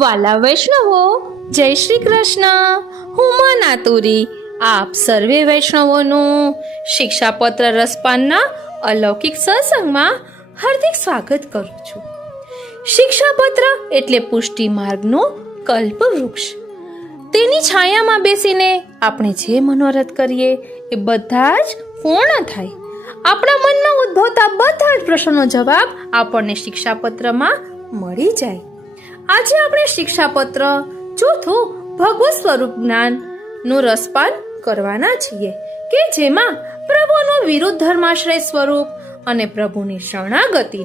વાલા વૈષ્ણવો, જય શ્રી કૃષ્ણ. હું મા તુરી આપ સર્વે વૈષ્ણવોનું શિક્ષાપત્ર રસપાનના અલૌકિક સત્સંગમાં હાર્દિક સ્વાગત કરું છું. શિક્ષાપત્ર એટલે પુષ્ટિ માર્ગનો કલ્પવૃક્ષ. તેની છાયામાં બેસીને આપણે જે મનોરથ કરીએ એ બધા જ પૂર્ણ થાય. આપણા મનમાં ઉદ્ભવતા બધા જ પ્રશ્નોનો જવાબ આપણને શિક્ષાપત્રમાં મળી જાય. આજે આપણે શિક્ષાપત્ર ચોથું ભગવત સ્વરૂપ જ્ઞાન નું રસપાન કરવાના છીએ કે જેમાં પ્રભુનું વિરુદ્ધ ધર્માશ્રય સ્વરૂપ અને પ્રભુની શરણાગતિ,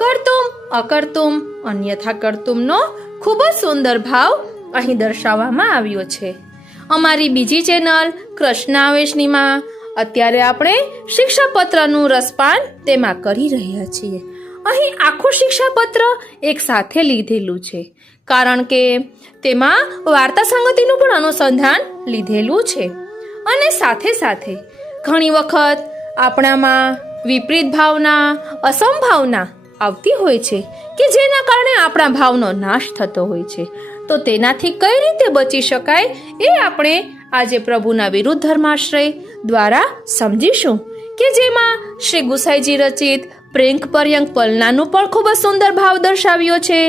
કર્તુમ અકર્તુમ અન્યથા કર્તુમનો ખૂબ જ સુંદર ભાવ અહીં દર્શાવવામાં આવ્યો છે. અમારી બીજી ચેનલ કૃષ્ણ આવેશનીમાં અત્યારે આપણે શિક્ષાપત્રનું રસપાન તેમાં કરી રહ્યા છીએ. અહીં આખું શિક્ષાપત્ર એક સાથે લીધેલું છે કારણ કે તેમાં વાર્તા સંગતિનું પણ અનુસંધાન લીધેલું છે અને સાથે સાથે ઘણી વખત આપણામાં વિપરીત ભાવના, અસમભાવના આવતી હોય છે કે જેના કારણે આપણા ભાવનો નાશ થતો હોય છે. તો તેનાથી કઈ રીતે બચી શકાય એ આપણે આજે પ્રભુના વિરુદ્ધ ધર્માશ્રય દ્વારા સમજીશું કે જેમાં શ્રી ગુસાઈજી રચિત પ્રેંક પર્યંક પલનાનું પણ ખૂબ જ સુંદર ભાવ દર્શાવ્યો છે.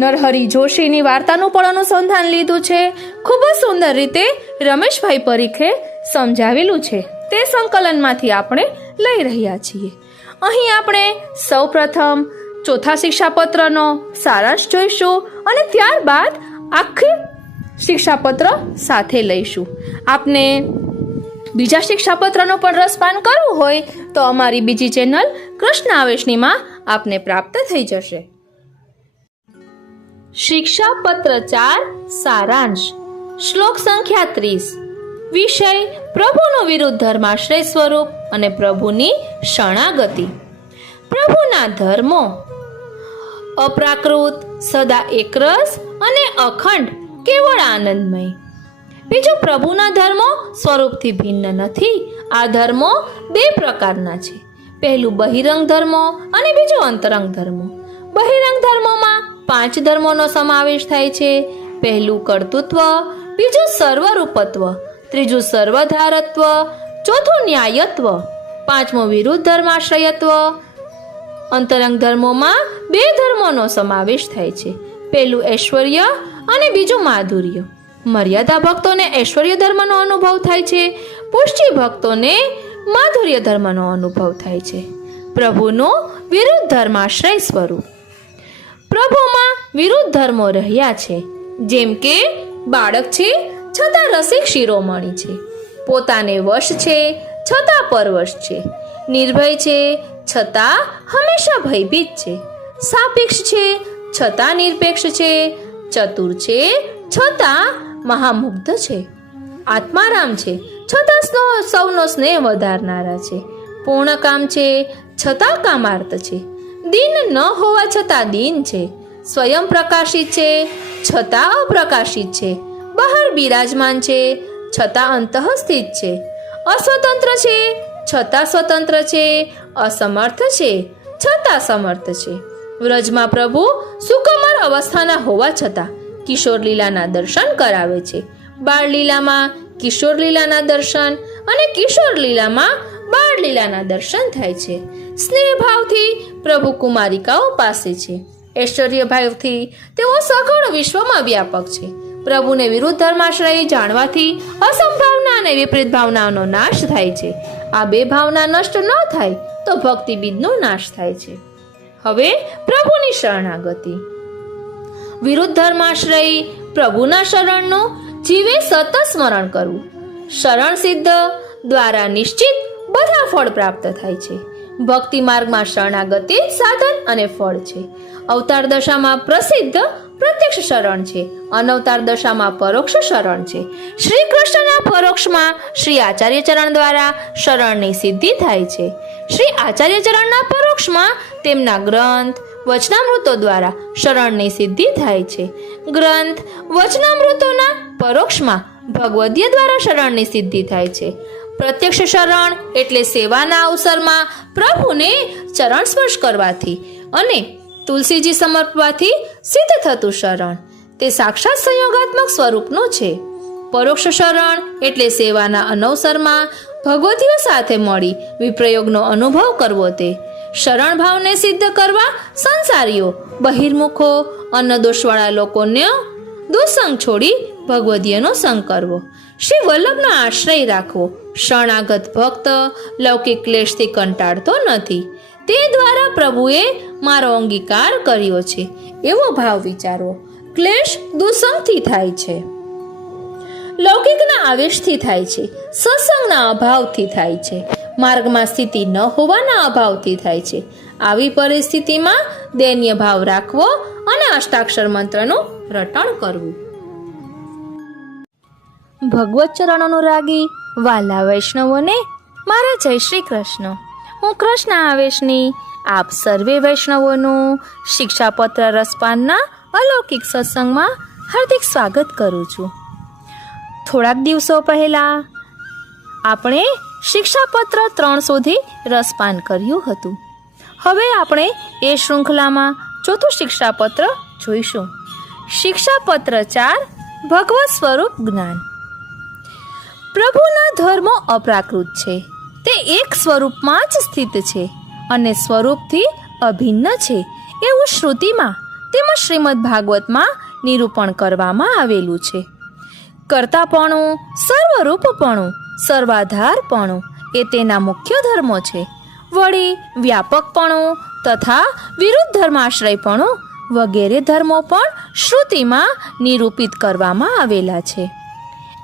નરહરી જોશીની વાર્તાનું પણ અનુસંધાન લીધું છે. ખૂબ જ સુંદર રીતે રમેશભાઈ પરીખે સમજાવેલું છે. તે સંકલનમાંથી આપણે લઈ રહ્યા છીએ. અહીં આપણે સૌપ્રથમ ચોથા શિક્ષાપત્રનો સારાંશ જોઈશું અને ત્યારબાદ આખી શિક્ષાપત્ર સાથે લઈશું. આપને બીજા શિક્ષાપત્રનો પણ રસપાન કરવું હોય તો અમારી બીજી ચેનલ કૃષ્ણ આવેશનીમાં આપને પ્રાપ્ત થઈ જશે. શિક્ષાપત્ર 4 સારાંશ. શ્લોક સંખ્યા 30. વિષય પ્રભુનો વિરુદ્ધ ધર્માશ્રય સ્વરૂપ અને પ્રભુની શરણાગતિ. પ્રભુના ધર્મો અપ્રાકૃત, સદા એકરસ અને અખંડ, કેવળ આનંદમય. બીજું, પ્રભુના ધર્મો સ્વરૂપથી ભિન્ન નથી. આ ધર્મો બે પ્રકારના છે. પહેલું બહિરંગ ધર્મો અને બીજું અંતરંગ ધર્મો. બહિરંગ ધર્મોમાં 5 ધર્મોનો સમાવેશ થાય છે. પહેલું કર્તૃત્વ, બીજું સર્વરૂપત્વ, ત્રીજું સર્વધારત્વ, ચોથું ન્યાયત્વ, પાંચમું વિરુદ્ધ ધર્માશ્રયત્વ. અંતરંગ ધર્મોમાં 2 ધર્મોનો સમાવેશ થાય છે. પહેલું ઐશ્વર્ય અને બીજું માધુર્ય. મર્યાદા ભક્તોને ઐશ્વર્ય ધર્મનો અનુભવ થાય છે. પુષ્ટિ ભક્તોને માધુર્ય ધર્મનો અનુભવ થાય છે. પ્રભુનું વિરુદ્ધ ધર્માશ્રય સ્વરૂપ. પ્રભુમાં વિરુદ્ધ ધર્મો રહ્યા છે. જેમ કે બાળક છે છતાં રસિક શિરોમણી છે, પોતાને વશ છે છતાં પરવશ છે, નિર્ભય છે છતાં હંમેશા ભયભીત છે, સાપેક્ષ છે છતાં નિરપેક્ષ છે, ચતુર છે છતાં મહામુગ્ધ છે, આત્મારામ છે છતાં સૌનો સ્નેહ વધારનારા છે, પૂર્ણકામ છે છતાં કામાર્થ છે, દીન ન હોવા છતાં દીન છે, સ્વયં પ્રકાશિત છે છતાં અપ્રકાશિત છે, બહાર બિરાજમાન છે છતાં અંતઃસ્થિત છે, અસ્વતંત્ર છે છતાં સ્વતંત્ર છે, અસમર્થ છે છતાં સમર્થ છે. વ્રજમાં પ્રભુ સુકુમાર અવસ્થાના હોવા છતાં કિશોર લીલાના દર્શન કરાવે છે. બાળ લીલામાં કિશોર લીલાના દર્શન અને કિશોર લીલામાં બાળ લીલાના દર્શન થાય છે. સ્નેહ ભાવથી પ્રભુ કુમારિકાઓ પાસે છે. ઐશ્વર્ય ભાવથી તેઓ સઘળ વિશ્વમાં વ્યાપક છે. પ્રભુને વિરુદ્ધ ધર્માશ્રય જાણવાથી અસંભાવના અને વિપરીત ભાવનાનો નાશ થાય છે. આ બે ભાવના નષ્ટ ન થાય તો ભક્તિ બીજનો નાશ થાય છે. હવે પ્રભુની શરણાગતિ. વિરુદ્ધ ધર્માશ્રય પ્રભુના શરણનું જીવે સતત સ્મરણ કરવું. શરણ સિદ્ધ દ્વારા નિશ્ચિત બધા ફળ પ્રાપ્ત થાય છે. ભક્તિ માર્ગમાં શરણાગતિ સાધન અને ફળ છે. અવતાર દશામાં પ્રસિદ્ધ પ્રત્યક્ષ શરણ છે. અનવતાર દશામાં પરોક્ષ શરણ છે. શ્રી કૃષ્ણના પરોક્ષમાં શ્રી આચાર્ય ચરણ દ્વારા શરણની સિદ્ધિ થાય છે. શ્રી આચાર્ય ચરણના પરોક્ષમાં તેમના ગ્રંથ વચનામૃતો દ્વારા શરણની સિદ્ધિ થાય છે. ગ્રંથ વચનામૃતોના પરોક્ષમાં ભગવદ્ય દ્વારા શરણની સિદ્ધિ થાય છે. પ્રત્યક્ષ શરણ એટલે સેવાના અવસરમાં પ્રભુને ચરણ સ્પર્શ કરવાથી અને તુલસીજી સમર્પવાથી સિદ્ધ થતું શરણ તે સાક્ષાત સંયોગાત્મક સ્વરૂપનું છે. પરોક્ષ શરણ એટલે સેવાના અનવસરમાં ભગવતીઓ સાથે મળી વિપ્રયોગનો અનુભવ કરવો. તે શરણ ભાવને સિદ્ધ કરવા સંસારીઓ બહિર્મુખો અન્નદોષવાળા લોકોને દુસંગ છોડી ભગવદીયનો સંગ કરવો. શ્રી વલ્લભનો આશ્રય રાખવો. શરણાગત ભક્ત લૌકિક ક્લેશથી કંટાળતો નથી. તે દ્વારા પ્રભુએ મારો અંગીકાર કર્યો છે એવો ભાવ વિચારવો. ક્લેશ દુસંગથી થાય છે, લૌકિકના આવેશથી થાય છે, સત્સંગના અભાવથી થાય છે, માર્ગમાં સ્થિતિ ન હોવાના અભાવથી થાય છે. આવી પરિસ્થિતિમાં દૈન્ય ભાવ રાખવો અને અષ્ટાક્ષર મંત્રનું રટણ કરવું. ભગવત ચરણ અનુરાગી વાલા વૈષ્ણવોને મારા જય શ્રી કૃષ્ણ. હું કૃષ્ણ આવેશની આપ સર્વે વૈષ્ણવોનું શિક્ષાપત્ર રસપાનના અલૌકિક સત્સંગમાં હાર્દિક સ્વાગત કરું છું. થોડાક દિવસો પહેલા આપણે શિક્ષાપત્ર 3 સુધી રસપાન કર્યું હતું. હવે આપણે એ શૃંખલામાં ચોથું શિક્ષાપત્ર જોઈશું. શિક્ષાપત્ર 4 ભગવત સ્વરૂપ જ્ઞાન. પ્રભુના ધર્મો અપ્રાકૃત છે. તે એક સ્વરૂપમાં જ સ્થિત છે અને સ્વરૂપથી અભિન્ન છે એવું શ્રુતિમાં તેમજ શ્રીમદ ભાગવતમાં નિરૂપણ કરવામાં આવેલું છે. કર્તાપણું, સર્વરૂપપણું, સર્વાધારપણું એ તેના મુખ્ય ધર્મો છે. વળી વ્યાપકપણું તથા વિરુદ્ધ ધર્માશ્રયપણું વગેરે ધર્મો પણ શ્રુતિમાં નિરૂપિત કરવામાં આવેલા છે.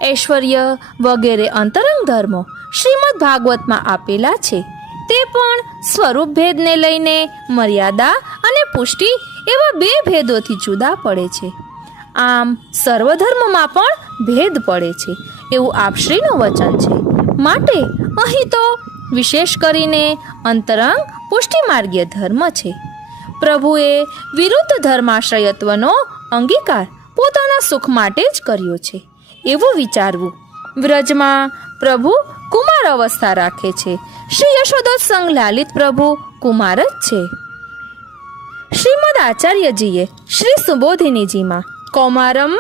ઐશ્વર્ય વગેરે અંતરંગ ધર્મો શ્રીમદ ભાગવતમાં આપેલા છે. તે પણ સ્વરૂપ ભેદને લઈને મર્યાદા અને પુષ્ટિ એવા 2 ભેદોથી જુદા પડે છે. આમ સર્વધર્મમાં પણ ભેદ પડે છે એવું આપશ્રીનું વચન છે. માટે અહીં તો વિશેષ કરીને અંતરંગ પુષ્ટિમાર્ગીય ધર્મ છે. પ્રભુએ વિરુદ્ધ ધર્માશ્રયત્વનો અંગીકાર પોતાના સુખ માટે જ કર્યો છે એવું વિચારવું. વ્રજમાં પ્રભુ કુમાર અવસ્થા રાખે છે. શ્રી યશોદોત્સંગ લાલિત પ્રભુ કુમાર જ છે. શ્રીમદ આચાર્યજીએ શ્રી સુબોધિનીજીમાં કૌમારમ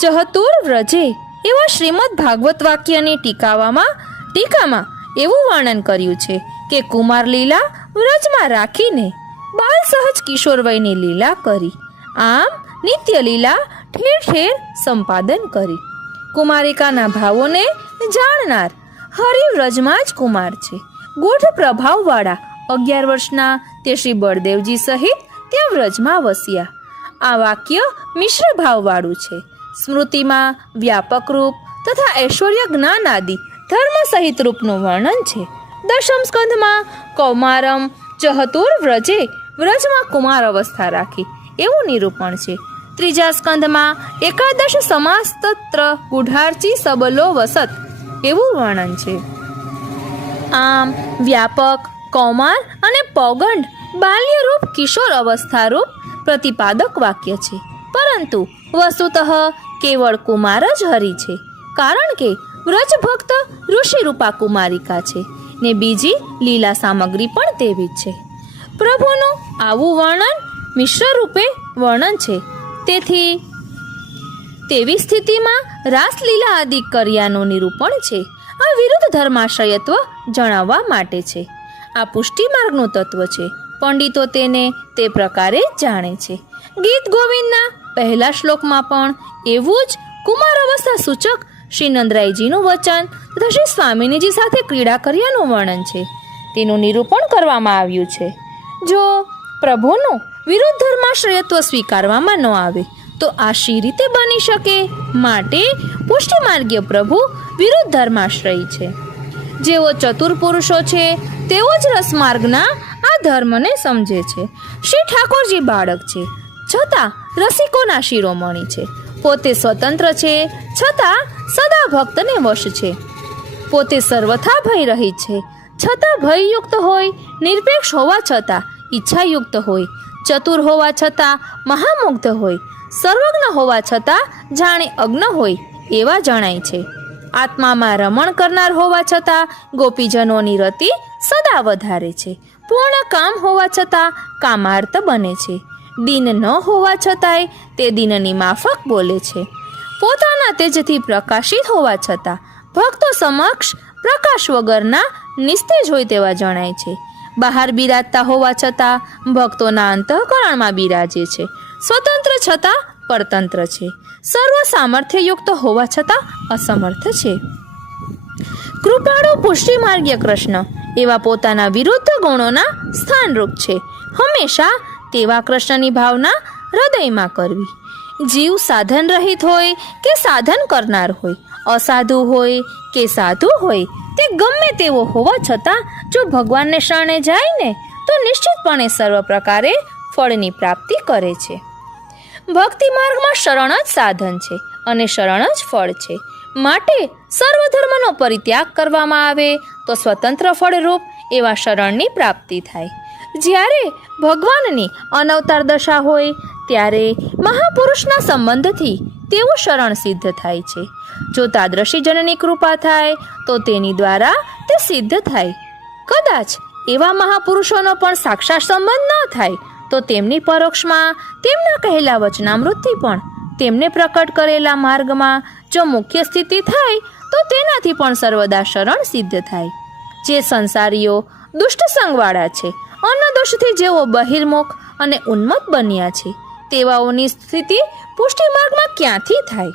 ચહતુર વ્રજે એવા શ્રીમદ ભાગવત વાક્યની ટીકામાં એવું વર્ણન કર્યું છે કે કુમાર લીલા વ્રજમાં રાખીને બાલ સહજ કિશોર વયની લીલા કરી. આમ નિત્ય લીલા ઠેર ઠેર સંપાદન કરી. કુમારિકાના ભાવોને જાણનાર હરિવ્રજમાં જ કુમાર છે. ગૂઢ પ્રભાવવાળા 11 વર્ષના તે શ્રી બળદેવજી સહિત ત્યાં વ્રજમાં વસ્યા. આ વાક્ય મિશ્ર ભાવવાળું છે. સ્મૃતિમાં વ્યાપક રૂપ તથા ઐશ્વર્ય જ્ઞાન આદિ ધર્મ સહિત રૂપનું વર્ણન છે. દશમ સ્કંધમાં કૌમારમ ચહતુર વ્રજે વ્રજમાં કુમાર અવસ્થા રાખી એવું નિરૂપણ છે. ત્રીજા સ્કંધમાં એકાદશ સમાસ્તત્ર ગુઢાર્ચી સબલો વસત એવું વર્ણન છે. આમ વ્યાપક, કૌમાર અને પૌગંડ બાલ્યરૂપ કિશોર અવસ્થારૂપ પ્રતિપાદક વાક્ય છે. પરંતુ વસ્તુતઃ કેવળ કુમાર જ હરિ છે. કારણ કે વ્રજ ભક્ત ઋષિરૂપા કુમારિકા છે ને બીજી લીલા સામગ્રી પણ તેવી જ છે. પ્રભુનું આવું વર્ણન મિશ્ર રૂપે વર્ણન છે. તેથી તેવી સ્થિતિમાં રાસલીલા આદિ કર્યાનું નિરૂપણ છે. આ વિરુદ્ધ ધર્માશ્રયત્વ જણાવવા માટે છે. આ પુષ્ટિ માર્ગનું તત્વ છે. પંડિતો તેને તે પ્રકારે જ જાણે છે. ગીત ગોવિંદના પહેલા શ્લોકમાં પણ એવું જ કુમાર અવસ્થા સૂચક શ્રી નંદરાયજીનું વચન તથા શ્રી સ્વામિનીજી સાથે ક્રીડા કર્યાનું વર્ણન છે. તેનું નિરૂપણ કરવામાં આવ્યું છે. જો પ્રભુનું વિરુદ્ધ ધર્માશ્રયત્વ સ્વીકારવામાં ન આવે તો આ શી રીતે બની શકે? માટે પુષ્ટિમાર્ગીય પ્રભુ વિરુદ્ધ ધર્માશ્રયી છે. જેઓ ચતુર પુરુષો છે તેઓ જ રસમાર્ગના આ ધર્મને સમજે છે. શ્રી ઠાકોરજી બાળક છે છતાં રસિકોના શિરોમણી છે. પોતે સ્વતંત્ર છે છતાં સદા ભક્તને વશ છે. પોતે સર્વથા ભય રહિત છે છતાં ભયયુક્ત હોય, નિરપેક્ષ હોવા છતાં ઈચ્છાયુક્ત હોય, ચતુર હોવા છતાં મહામુગ્ધ હોય, સર્વજ્ઞ હોવા છતાં જાણે અજ્ઞ હોય એવા જણાય છે. આત્મામાં રમણ કરનાર હોવા છતાં ગોપીજનોની રતિ સદા વધારે છે. પૂર્ણ કામ હોવા છતાં કામાર્ત બને છે. દિન ન હોવા છતાંય તે દિનની માફક બોલે છે. પોતાના તેજથી પ્રકાશિત હોવા છતાં ભક્તો સમક્ષ પ્રકાશ વગરના નિસ્તેજ હોય તેવા જણાય છે. બહાર બિરાજતા હોવા છતાં ભક્તોના અંતઃકરણમાં બિરાજે છે. સ્વતંત્ર છતાં પરતંત્ર છે. સર્વ સામર્થ્યયુક્ત હોવા છતાં અસમર્થ છે. કૃપાળુ પુષ્ટિમાર્ગીય કૃષ્ણ એવા પોતાના વિરુદ્ધ ગુણોના સ્થાનરૂપ છે. હંમેશા તેવા કૃષ્ણની ભાવના હૃદયમાં કરવી. જીવ સાધન રહિત હોય કે સાધન કરનાર હોય, અસાધુ હોય કે સાધુ હોય, તે ગમે તેવો હોવા છતાં જો ભગવાનને શરણે જાય ને તો નિશ્ચિતપણે સર્વ પ્રકારે ફળની પ્રાપ્તિ કરે છે. ભક્તિ માર્ગમાં શરણ જ સાધન છે અને શરણ જ ફળ છે. માટે સર્વ ધર્મનો પરિત્યાગ કરવામાં આવે તો સ્વતંત્ર ફળરૂપ એવા શરણની પ્રાપ્તિ થાય. જ્યારે ભગવાનની અનવતાર દશા હોય ત્યારે મહાપુરુષના સંબંધથી તેવું શરણ સિદ્ધ થાય છે. જો તાદ્રશી જનની કૃપા થાય તો તેની દ્વારા તે સિદ્ધ થાય. કદાચ એવા મહાપુરુષોનો પણ સાક્ષાત સંબંધ ન થાય તો તેમની પરોક્ષમાં તેમના કહેલા વચનામૃતથી પણ તેમને પ્રકટ કરેલા માર્ગમાં જો મુખ્ય સ્થિતિ થાય તો તેનાથી પણ સર્વદા શરણ સિદ્ધ થાય. જે સંસારીઓ દુષ્ટ સંગવાળા છે, અન્નદોષથી જેઓ બહિર્મુખ અને ઉન્મત્ત બન્યા છે, તેવાઓની સ્થિતિ પુષ્ટિ માર્ગમાં ક્યાંથી થાય?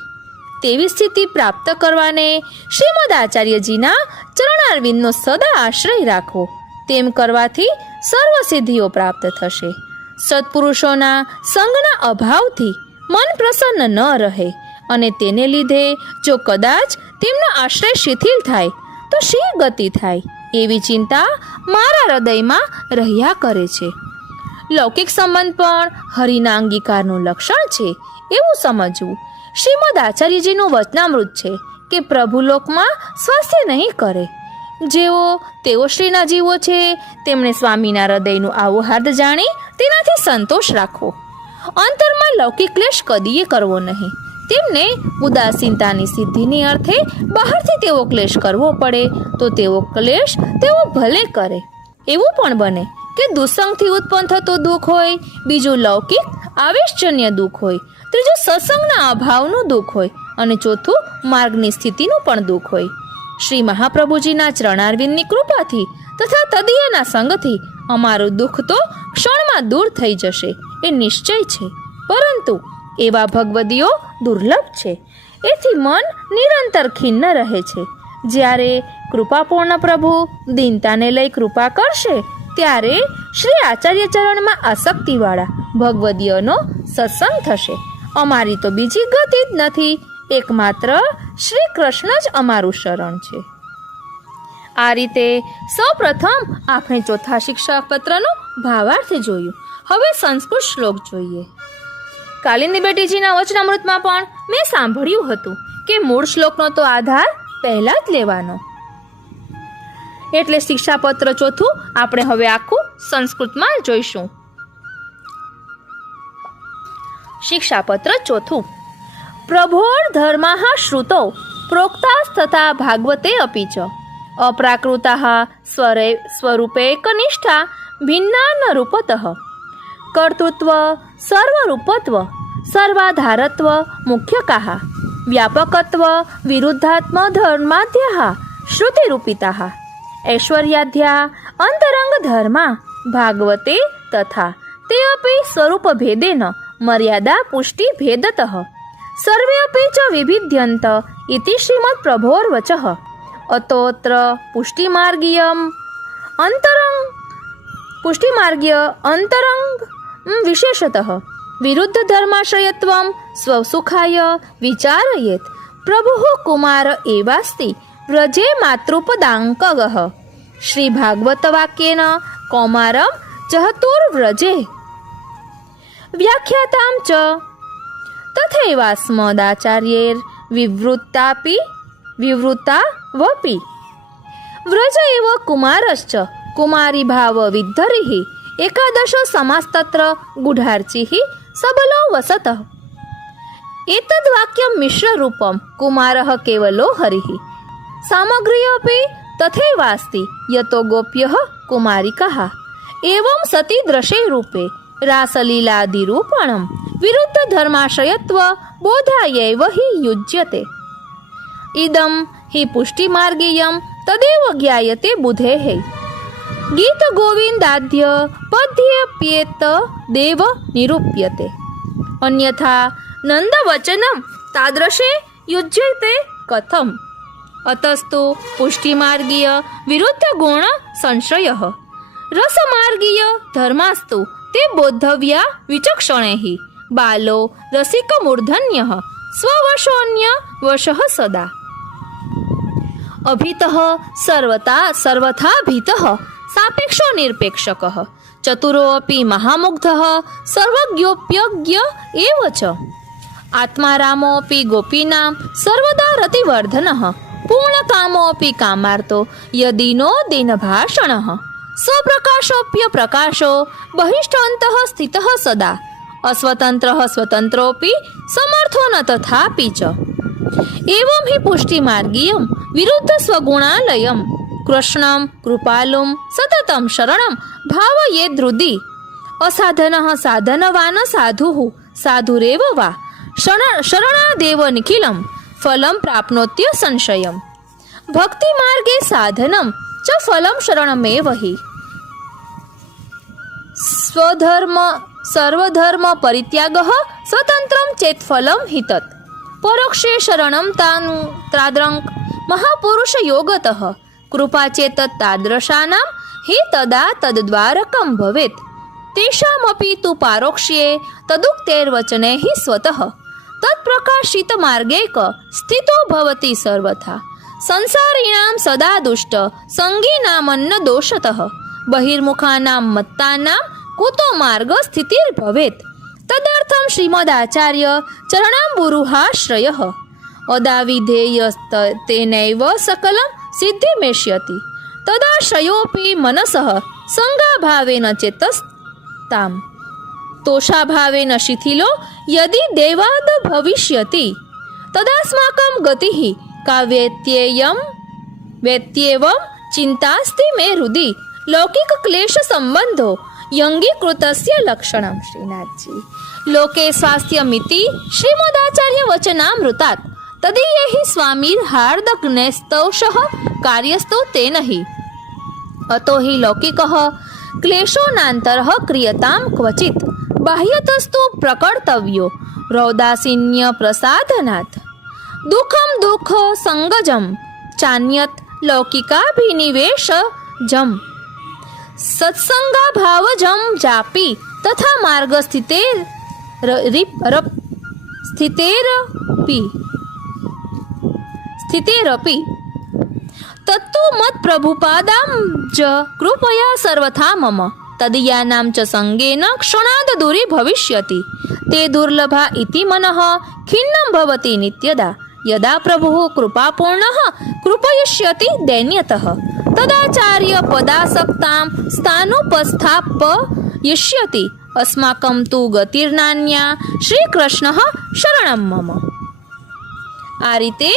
તેવી સ્થિતિ પ્રાપ્ત કરવાને શ્રીમદ આચાર્યજીના ચરણારવિંદનો સદા આશ્રય રાખવો. તેમ કરવાથી સર્વ સિદ્ધિઓ પ્રાપ્ત થશે. સત્પુરુષોના સંગના અભાવથી મન પ્રસન્ન ન રહે અને તેને લીધે જો કદાચ તેમનો આશ્રય શિથિલ થાય તો શી ગતિ થાય એવી ચિંતા મારા હૃદયમાં રહ્યા કરે છે. લૌકિક સંબંધ પણ હરિના અંગીકારનું લક્ષણ છે એવું સમજવું. શ્રીમદ આચાર્યજીનું વચનામૃત છે કે પ્રભુલોકમાં સ્વાસ્થ્ય નહીં કરે. જેઓ તેઓ શ્રીના જીવો છે તેમણે સ્વામીના હૃદયનું આવું હાર્દ જાણી તેનાથી સંતોષ રાખવો. અંતરમાં લૌકિક ક્લેશ કદીએ કરવો નહીં. તેમને ઉદાસીનતાની સિદ્ધિની અર્થે બહારથી તેવો ક્લેશ કરવો પડે તો તેવો ક્લેશ તેઓ ભલે કરે. એવું પણ બને કે દુસંગથી ઉત્પન્ન થતું દુઃખ હોય, બીજું લૌકિક આવેશજન્ય દુઃખ હોય, ત્રીજું સત્સંગના અભાવનું દુઃખ હોય અને ચોથું માર્ગની સ્થિતિનું પણ દુઃખ હોય. શ્રી મહાપ્રભુજીના ચરણારવિંદની કૃપાથી તથા તદીયના સંગથી અમારું દુઃખ તો ક્ષણમાં દૂર થઈ જશે એ નિશ્ચય છે. પરંતુ એવા ભગવદીઓ દુર્લભ છે. એથી મન નિરંતર ખિન્ન રહે છે. જ્યારે કૃપાપૂર્ણ પ્રભુ દીનતાને લઈ કૃપા કરશે ત્યારે શ્રી આચાર્ય ચરણમાં આસક્તિવાળા ભગવદીઓનો સત્સંગ થશે. અમારી તો બીજી ગતિ જ નથી. એકમાત્ર શ્રી કૃષ્ણ જ અમારું શરણ છે. આ રીતે સૌપ્રથમ આપણે ચોથા શિક્ષાપત્રનો ભાવાર્થ જોયું. હવે સંસ્કૃત શ્લોક જોઈએ. કાલિંદી બેટીજીના વચનામૃતમાં પણ મેં સાંભળ્યું હતું કે મૂળ શ્લોકનો તો આધાર પહેલા જ લેવાનો. એટલે શિક્ષાપત્ર ચોથું આપણે હવે આખું સંસ્કૃતમાં જોઈશું. શિક્ષાપત્ર ચોથું. પ્રભોર ધર્માઃ શ્રુતો પ્રોક્તાસ તથા ભાગવતે અપી ચ અપ્રાકૃતાઃ સ્વરૂપૈકનિષ્ઠા ભિન્ના ન રૂપતઃ કર્તૃત્વ સર્વરૂપત્વ સર્વાધારત્વ મુખ્યકાઃ વ્યાપકત્વ વિરુદ્ધાત્મ ધર્માદ્યાઃ શ્રુતિરૂપિતાઃ ऐश्वर्याध्या अंतरंग धर्मा भागवते तथा ते अपि स्वरूप भेदेन मर्यादा पुष्टि भेदतः सर्वे अपि च विभिद्यन्त इति श्रीमद् प्रभोर् वचः अतोऽत्र पुष्टिमार्गीय अंतरंग विशेषतः विरुद्ध धर्माश्रयत्वं स्वसुखाय विचारयेत्. प्रभुः कुमार एवास्ति व्रजे मातृपदाङ्कगः श्री भागवत वाक्येन कौमारं चहतुर्व्रजे व्याख्यातां च तथैवास्मदाचार्यैर् विवृता वपि व्रज एव कुमारश्च कुमारी भाव विद्धरिः एकादशो समास्तत्र गूढार्चिः सबलो वसतः. एतद्वाक्यं मिश्ररूपं कुमारः केवलो हरिः सामग्री अपि तथैवास्ति यतो गोप्यः कुमारिकाः एवं सती दृशे रूपे રાસલીલાદિરૂપણમ વિરુદ્ધ ધર્માશયત્વ બોધાયૈવ હિ યુજ્યતે ઇદમ હિ પુષ્ટિમાર્ગીયમ તદેવ જ્ઞાયતે બુધેઃ ગીત ગોવિંદાદ્ય પદ્યપ્યેત દેવ નિરૂપ્યતે અન્યથા નંદવચનમ તાદૃશે યુજ્યતે કથમ અતસ્તુ પુષ્ટિમાર્ગીય વિરુદ્ધ ગુણ સંશય રસમાર્ગીય ધર્માસ્તુ તે બોદ્ધવ્યા વિચક્ષણૈઃ બાલો રસિક મૂર્ધન્ય સ્વવશોન્ય વશઃ સદા અભીતઃ સર્વથા ભીતઃ સાપેક્ષો નિરપેક્ષકઃ ચતુરોऽપि મહામુગ્ધઃ સર્વજ્ઞોપ્યજ્ઞ એવ ચ આત્મારામોऽપि ગોપીનાં સર્વદા રતિવર્ધનઃ પૂર્ણકામોऽપि કામાર્તો યદીનો દીનભાષણઃ સ્વપ્રકાશોऽપ્ય પ્રકાશો બહિષ્ઠાन्तઃ સ્થિતઃ સદા અસ્વતંત્રઃ સ્વતંત્રોऽપि સમર્થો ન તથાપિ ચ એવં હિ પુષ્ટિમાર્ગીયમ વિરુદ્ધ સ્વગુણાલયમ કૃષ્ણમ કૃપાલુમ સતતમ શરણમ ભાવયેદ્રુધિ અસાધનઃ સાધનવાન સાધુઃ સાધુરેવ વા શરણાદેવ નિખિલમ ફલમ પ્રાપ્નોત્ય સંશયમ ભક્તિ માર્ગે સાધનમ ચ ફલમ શરણમેવ હિ સર્વધર્મ પરિત્યાગઃ સ્વતંત્રમ ચેત ફલમ હિ તત પરોક્ષે શરણમ ત્રાદ્રંક મહાપુરુષ યોગતઃ કૃપા ચેત તાદૃશાનામ હિ તદા તદ્દ્વારકમ ભવેત તેષામપી તુ પારોક્ષ્યે તદુક્તૈર્વચને હિ સ્વતઃ તત્પ્રકાશિત માર્ગેક સ્થિતો ભવતિ સર્વથા સંસારીણામ સદા દુષ્ટ સંગીનામન્ન દોષતઃ બહિર્મુખાનામ મત્તાનામ કુતો માર્ગ સ્થિતિર્ભવેત તદર્થમ શ્રીમદાચાર્ય ચરણાંબુરુહાશ્રયઃ અદાવિધેયસ્તેનૈવ સકલં સિદ્ધિમેષ્યતિ તદાશ્રયોऽપि મનસઃ સંગાભાવેન ચેતસ્તામ તોષાભાવેન શિથિલો યદિ દેવાદ ભવિષ્યતિ તદાસ્માકં ગતિઃ કાવ્યેત્યેવં ચિંતાસ્તિ મે હૃદિ લૌકિક ક્લેશ સંબંધો યંગીકૃતસ્ય લક્ષણમ. શ્રીનાથજી લોકે સ્વાસ્થ્યમિતિ શ્રીમદાચાર્ય વચનામૃતાत् તદીયૈ સ્વામીર હાર્દગ્નેસ્તૌષઃ કાર્યસ્તો તેન હિ અતો હિ લૌકિકઃ ક્લેશોનાંતરઃ ક્રિયતામ ક્વચિત બાહ્યતસ્તુ પ્રકર્તવ્યો રૌદાસીન્ય પ્રસાધનાत् દુઃખમ દુઃખ સંગજમ ચાન્યત લૌકિકાભિનિવેશજમ સત્સંગાભાવજમ જાપી તથા માર્ગ સ્થિતેરપી તત્તુ મત પ્રભુપાદામ જ કૃપયા સર્વથા મમ તદીયાનામ ચ સંગેન ક્ષણાદ દૂરી ભવિષ્યતિ તે દુર્લભા ઇતિ મનઃ ખિન્નં ભવતિ નિત્યદા યદા પ્રભુઃ કૃપાપૂર્ણઃ કૃપયિષ્યતિ દૈન્યતઃ તદાચાર્ય પદાસક્તામ સ્થાનુપસ્થાપયિષ્યતિ અસ્માકં તુ ગતિર્નાન્યા શ્રી કૃષ્ણ શરણમ મમ. આ રીતે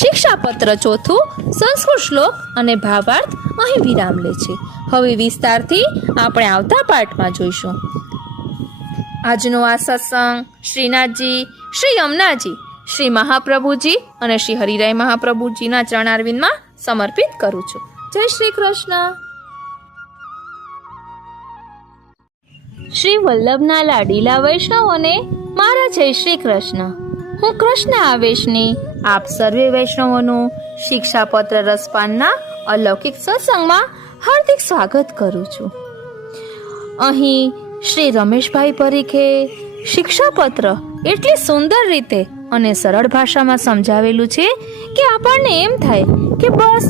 શિક્ષાપત્ર ચોથું સંસ્કૃત શ્લોક અને ભાવાર્થ અહીં વિરામ લે છે. હવે વિસ્તારથી આપણે આવતા પાઠમાં જોઈશું. આજનો આ સત્સંગ શ્રીનાથજી, શ્રી યમુનાજી, શ્રી મહાપ્રભુજી અને શ્રી હરિરાય મહાપ્રભુજીના ચરણારવિંદમાં સમર્પિત કરું છું. જય શ્રી કૃષ્ણ. શ્રી વલ્લભના લાડીલા વૈષ્ણવોને મારા જય શ્રી કૃષ્ણ. હું કૃષ્ણ આવેશની આપ સર્વે વૈષ્ણવોનું શિક્ષાપત્ર રસપાનના અલૌકિક સત્સંગમાં હાર્દિક સ્વાગત કરું છું. અહીં શ્રી રમેશભાઈ પરીખે શિક્ષાપત્ર એટલી સુંદર રીતે અને સરળ ભાષામાં સમજાવેલું છે કે આપણને એમ થાય કે બસ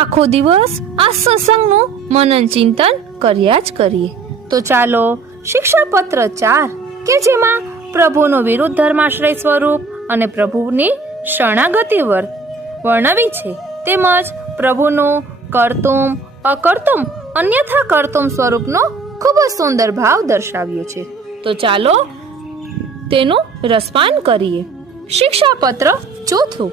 આખો દિવસ આ સત્સંગનું મનન ચિંતન કર્યા જ કરીએ. તો ચાલો શિક્ષાપત્ર 4 કે જેમાં પ્રભુનો વિરુદ્ધ ધર્માશ્રય સ્વરૂપ અને પ્રભુની શરણાગતિ વર્ણવી છે, તેમજ પ્રભુનું કર્તુમ અકર્તુમ અન્યથા કર્તુમ સ્વરૂપનો ખૂબ જ સુંદર ભાવ દર્શાવ્યો છે. તો ચાલો તેનું રસપાન કરીએ. શિક્ષાપત્ર ચોથું.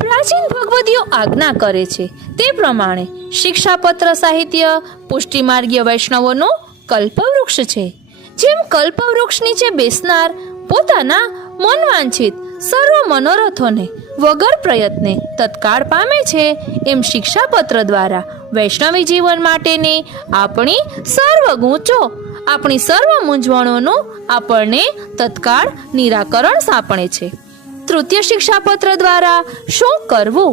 પ્રાચીન ભગવદીઓ આજ્ઞા કરે છે તે પ્રમાણે શિક્ષાપત્ર સાહિત્ય પુષ્ટિમાર્ગીય વૈષ્ણવોનું કલ્પવૃક્ષ છે. જેમ કલ્પવૃક્ષ નીચે બેસનાર પોતાના મનવાંછિત સર્વ મનોરથોને વગર પ્રયત્ને તત્કાળ પામે છે, એમ શિક્ષાપત્ર દ્વારા વૈષ્ણવી જીવન માટેની આપણી સર્વ ગૂંચો, આપણી સર્વ મૂંઝવણોનું આપણને તત્કાળ નિરાકરણ સાંપણે છે. તૃતીય શિક્ષાપત્ર દ્વારા શું કરવું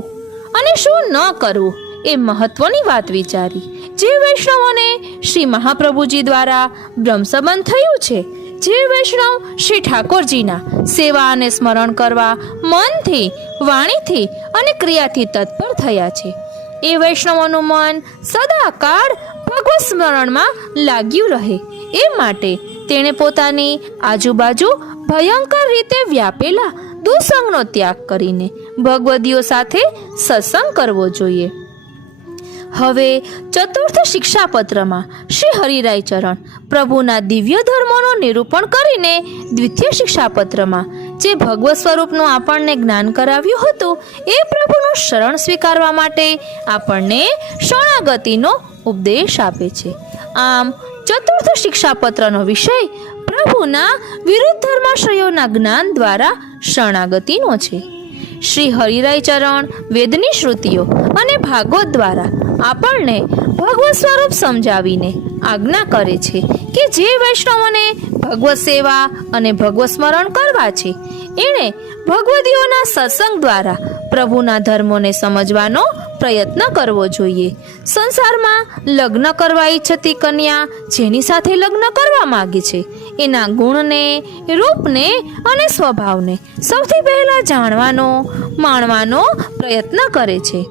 અને શું ન કરવું એ મહત્વની વાત વિચારી. જે વૈષ્ણવોને શ્રી મહાપ્રભુજી દ્વારા બ્રહ્મસંબંધ થયું છે, જે વૈષ્ણવ શ્રી ઠાકોરજીના સેવા અને સ્મરણ કરવા મનથી, વાણીથી અને ક્રિયાથી તત્પર થયા છે, એ વૈષ્ણવોનું મન સદાકાળ ભગવત સ્મરણમાં લાગ્યું રહે એ માટે તેણે પોતાની આજુબાજુ ભયંકર રીતે વ્યાપેલા દુસંગનો ત્યાગ કરીને ભગવદીઓ સાથે સત્સંગ કરવો જોઈએ. હવે ચતુર્થ શિક્ષાપત્રમાં શ્રી હરિરાય ચરણ પ્રભુના દિવ્ય ધર્મોનું નિરૂપણ કરીને દ્વિતીય શિક્ષાપત્રમાં જે ભગવત સ્વરૂપનું આપણને જ્ઞાન કરાવ્યું હતું એ પ્રભુનું શરણ સ્વીકારવા માટે આપણને શરણાગતિનો ઉપદેશ આપે છે. આમ ચતુર્થ શિક્ષાપત્રનો વિષય પ્રભુના વિરુદ્ધ ધર્માશ્રયોના જ્ઞાન દ્વારા શરણાગતિનો છે. શ્રી હરિરાય ચરણ વેદની શ્રુતિઓ અને ભાગવત દ્વારા આપણને ભગવત સ્વરૂપ સમજાવીને આજ્ઞા કરે છે કે જે વૈષ્ણવોને ભગવત સેવા અને ભગવત સ્મરણ કરવા છે એણે ભગવદીઓના સત્સંગ દ્વારા પ્રભુના ધર્મોને સમજવાનો પ્રયત્ન કરવો જોઈએ. સંસારમાં લગ્ન કરવા ઈચ્છતી કન્યા જેની સાથે લગ્ન કરવા માગે છે એના ગુણને, રૂપને અને સ્વભાવને સૌથી પહેલા જાણવાનો, માણવાનો પ્રયત્ન કરે છે.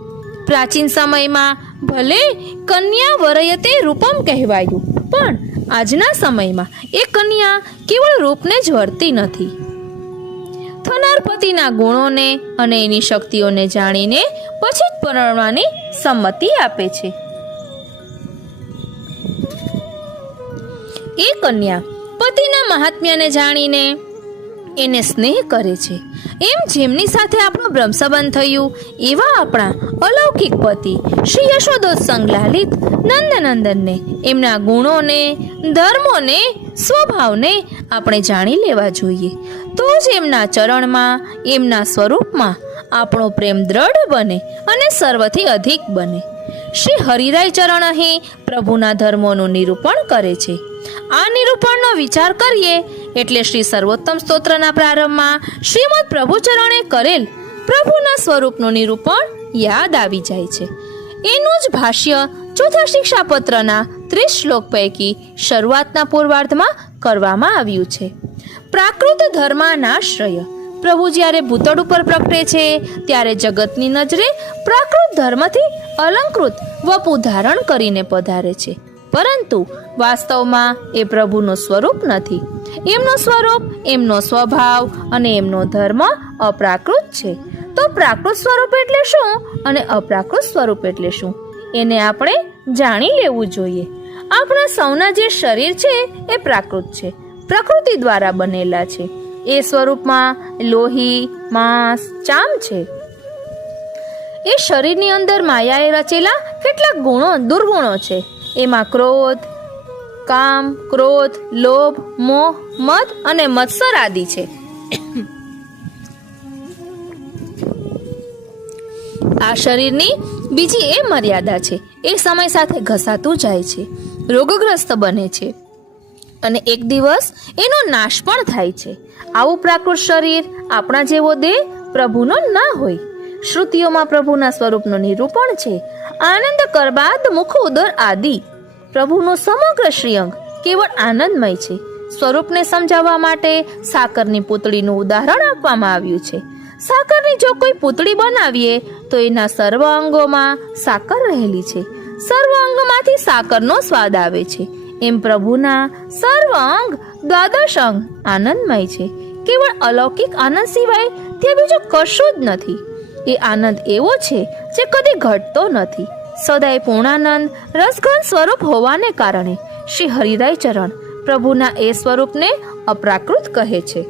પ્રાચીન સમયમાં ભલે કન્યા વરયતે રૂપમ કહેવાયું, પણ આજના સમયમાં એ કન્યા કેવળ રૂપને જ વરતી નથી. થનાર પતિના ગુણોને અને એની શક્તિઓને જાણીને પછી જ પરણવાની સંમતિ આપે છે. એ કન્યા પતિના મહાત્મ્યને જાણીને એને સ્નેહ કરે છે. એમ જેમની સાથે આપણું બ્રહ્મસંબંધ થયું એવા આપણા અલૌકિક પતિ શ્રી યશોદોત્સંગ લાલિત નંદનંદનને એમના ગુણોને, ધર્મોને, સ્વભાવને આપણે જાણી લેવા જોઈએ. તો જ એમના ચરણમાં, એમના સ્વરૂપમાં આપણો પ્રેમ દ્રઢ બને અને સર્વથી અધિક બને. શ્રી હરિરાય ચરણ અહીં પ્રભુના ધર્મોનું નિરૂપણ કરે છે. આ નિરૂપણનો વિચાર કરીએ એટલે શ્રી સર્વોત્તમ સ્તોત્રના પ્રારંભમાં શ્રીમદ પ્રભુચરણે કરેલ પ્રભુના સ્વરૂપનું નિરૂપણ યાદ આવી જાય છે. એનું જ ભાષ્ય ચોથા શિક્ષાપત્રના 30 શ્લોક પૈકી શરૂઆતના પૂર્વાર્ધમાં કરવામાં આવ્યું છે. પ્રાકૃત ધર્માનાશ્રય. પ્રભુ જ્યારે ભૂતળ ઉપર પ્રગટે છે ત્યારે જગતની નજરે પ્રાકૃત ધર્મથી અલંકૃત વપુ ધારણ કરીને પધારે છે, પરંતુ વાસ્તવમાં એ પ્રભુનું સ્વરૂપ નથી. એમનું સ્વરૂપ, એમનો સ્વભાવ અને એમનો ધર્મ અપ્રાકૃત છે. તો પ્રાકૃત સ્વરૂપ એટલે શું અને અપ્રાકૃત સ્વરૂપ એટલે શું એને આપણે જાણી લેવું જોઈએ. આપણા સૌના જે શરીર છે એ પ્રાકૃત છે, પ્રકૃતિ દ્વારા બનેલા છે. એ સ્વરૂપમાં લોહી, માંસ, ચામ છે. એ શરીરની અંદર માયાએ રચેલા કેટલાક ગુણો, દુર્ગુણો છે. એમાં ક્રોધ, કામ, ક્રોધ, લોભ, મોહ, મદ અને મત્સર આદિ છે. આ શરીરની બીજી એ મર્યાદા છે, એ સમય સાથે ઘસાતું જાય છે, રોગગ્રસ્ત બને છે અને એક દિવસ એનો નાશ પણ થાય છે. આવું પ્રાકૃત શરીર, આપણા જેવો દેહ પ્રભુનો ના હોય. શ્રુતિઓમાં પ્રભુના સ્વરૂપનું નિરૂપણ છે. આનંદ કરબાદ મુખ ઉદર આદિ. પ્રભુનું સમગ્ર શ્રીઅંગ કેવળ આનંદમય છે. સ્વરૂપને સમજાવવા માટે સાકરની પૂતળીનું ઉદાહરણ આપવામાં આવ્યું છે. સાકરની જો કોઈ પૂતળી બનાવીએ તો એના સર્વ અંગોમાં સાકર રહેલી છે. સર્વ અંગમાંથી સાકરનો સ્વાદ આવે છે. એમ પ્રભુના સર્વ અંગ, દ્વાદશ અંગ આનંદમય છે. કેવળ અલૌકિક આનંદ સિવાય તે બીજું કશું જ નથી. એ આનંદ એવો છે જે કદી ઘટતો નથી. સદાય પૂર્ણાનંદ રસઘન સ્વરૂપ હોવાને કારણે શ્રી હરિરાય ચરણ પ્રભુના એ સ્વરૂપને અપ્રાકૃત કહે છે.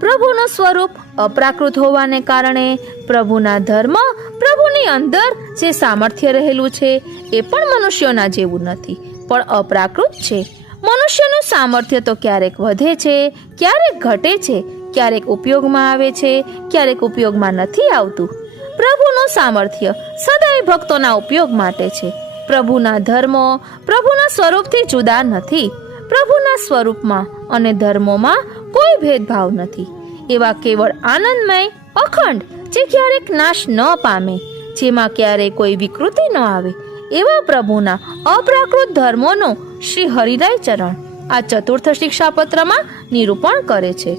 પ્રભુનું સ્વરૂપ અપ્રાકૃત હોવાને કારણે પ્રભુના ધર્મ, પ્રભુની અંદર જે સામર્થ્ય રહેલું છે એ પણ મનુષ્યોના જેવું નથી, પણ અપ્રાકૃત છે. મનુષ્યનું સામર્થ્ય તો ક્યારેક વધે છે, ક્યારેક ઘટે છે, ક્યારેક ઉપયોગમાં આવે છે, ક્યારેક ઉપયોગમાં નથી આવતું. પ્રભુનું સામર્થ્ય સદાય ભક્તોના ઉપયોગ માટે છે. પ્રભુના ધર્મો પ્રભુના સ્વરૂપથી જુદા નથી. પ્રભુના સ્વરૂપમાં અને ધર્મોમાં કોઈ ભેદભાવ નથી. એવા કેવળ આનંદમય, અખંડ, જે ક્યારેક નાશ ન પામે, જેમાં ક્યારેય કોઈ વિકૃતિ ન આવે, એવા પ્રભુના અપ્રાકૃત ધર્મોનું શ્રી હરિરાય ચરણ આ ચતુર્થ શિક્ષાપત્રમાં નિરૂપણ કરે છે.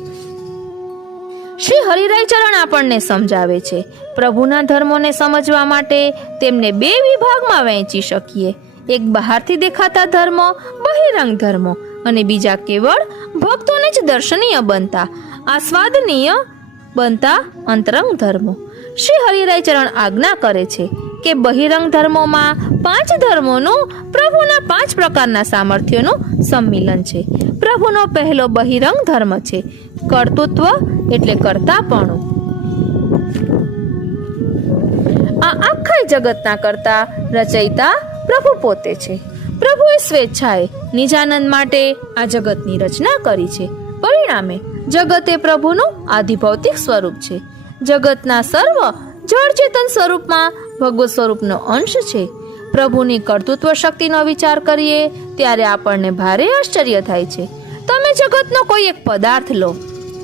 શ્રી હરિરાય ચરણ આપણને સમજાવે છે પ્રભુના ધર્મોને સમજવા માટે તેમને બે વિભાગમાં વહેંચી શકીએ. એક બહારથી દેખાતા ધર્મો, બહિરંગ ધર્મો, અને બીજા કેવળ ભક્તોને જ દર્શનીય બનતા, આસ્વાદનીય બનતા અંતરંગ ધર્મો. શ્રી હરિરાય ચરણ આજ્ઞા કરે છે કે બહિરંગ ધર્મોમાં 5 ધર્મોનું પ્રભુના 5 પ્રકારના સામર્થ્યનું સંમિલન છે. પ્રભુનો પહેલો બહિરંગ ધર્મ છે કર્તૃત્વ, એટલે કર્તાપણું. આ આખા જગતના કર્તા, રચયિતા પ્રભુ પોતે છે. પ્રભુએ સ્વેચ્છાએ નિજાનંદ માટે આ જગતની રચના કરી છે. પરિણામે જગત એ પ્રભુનું આધિભૌતિક સ્વરૂપ છે. જગતના સર્વ જળચેતન સ્વરૂપમાં ભગવત સ્વરૂપનો અંશ છે. પ્રભુની કર્તૃત્વ શક્તિનો વિચાર કરીએ ત્યારે આપણને ભારે આશ્ચર્ય થાય છે. તમે જગતનો કોઈ એક પદાર્થ લો,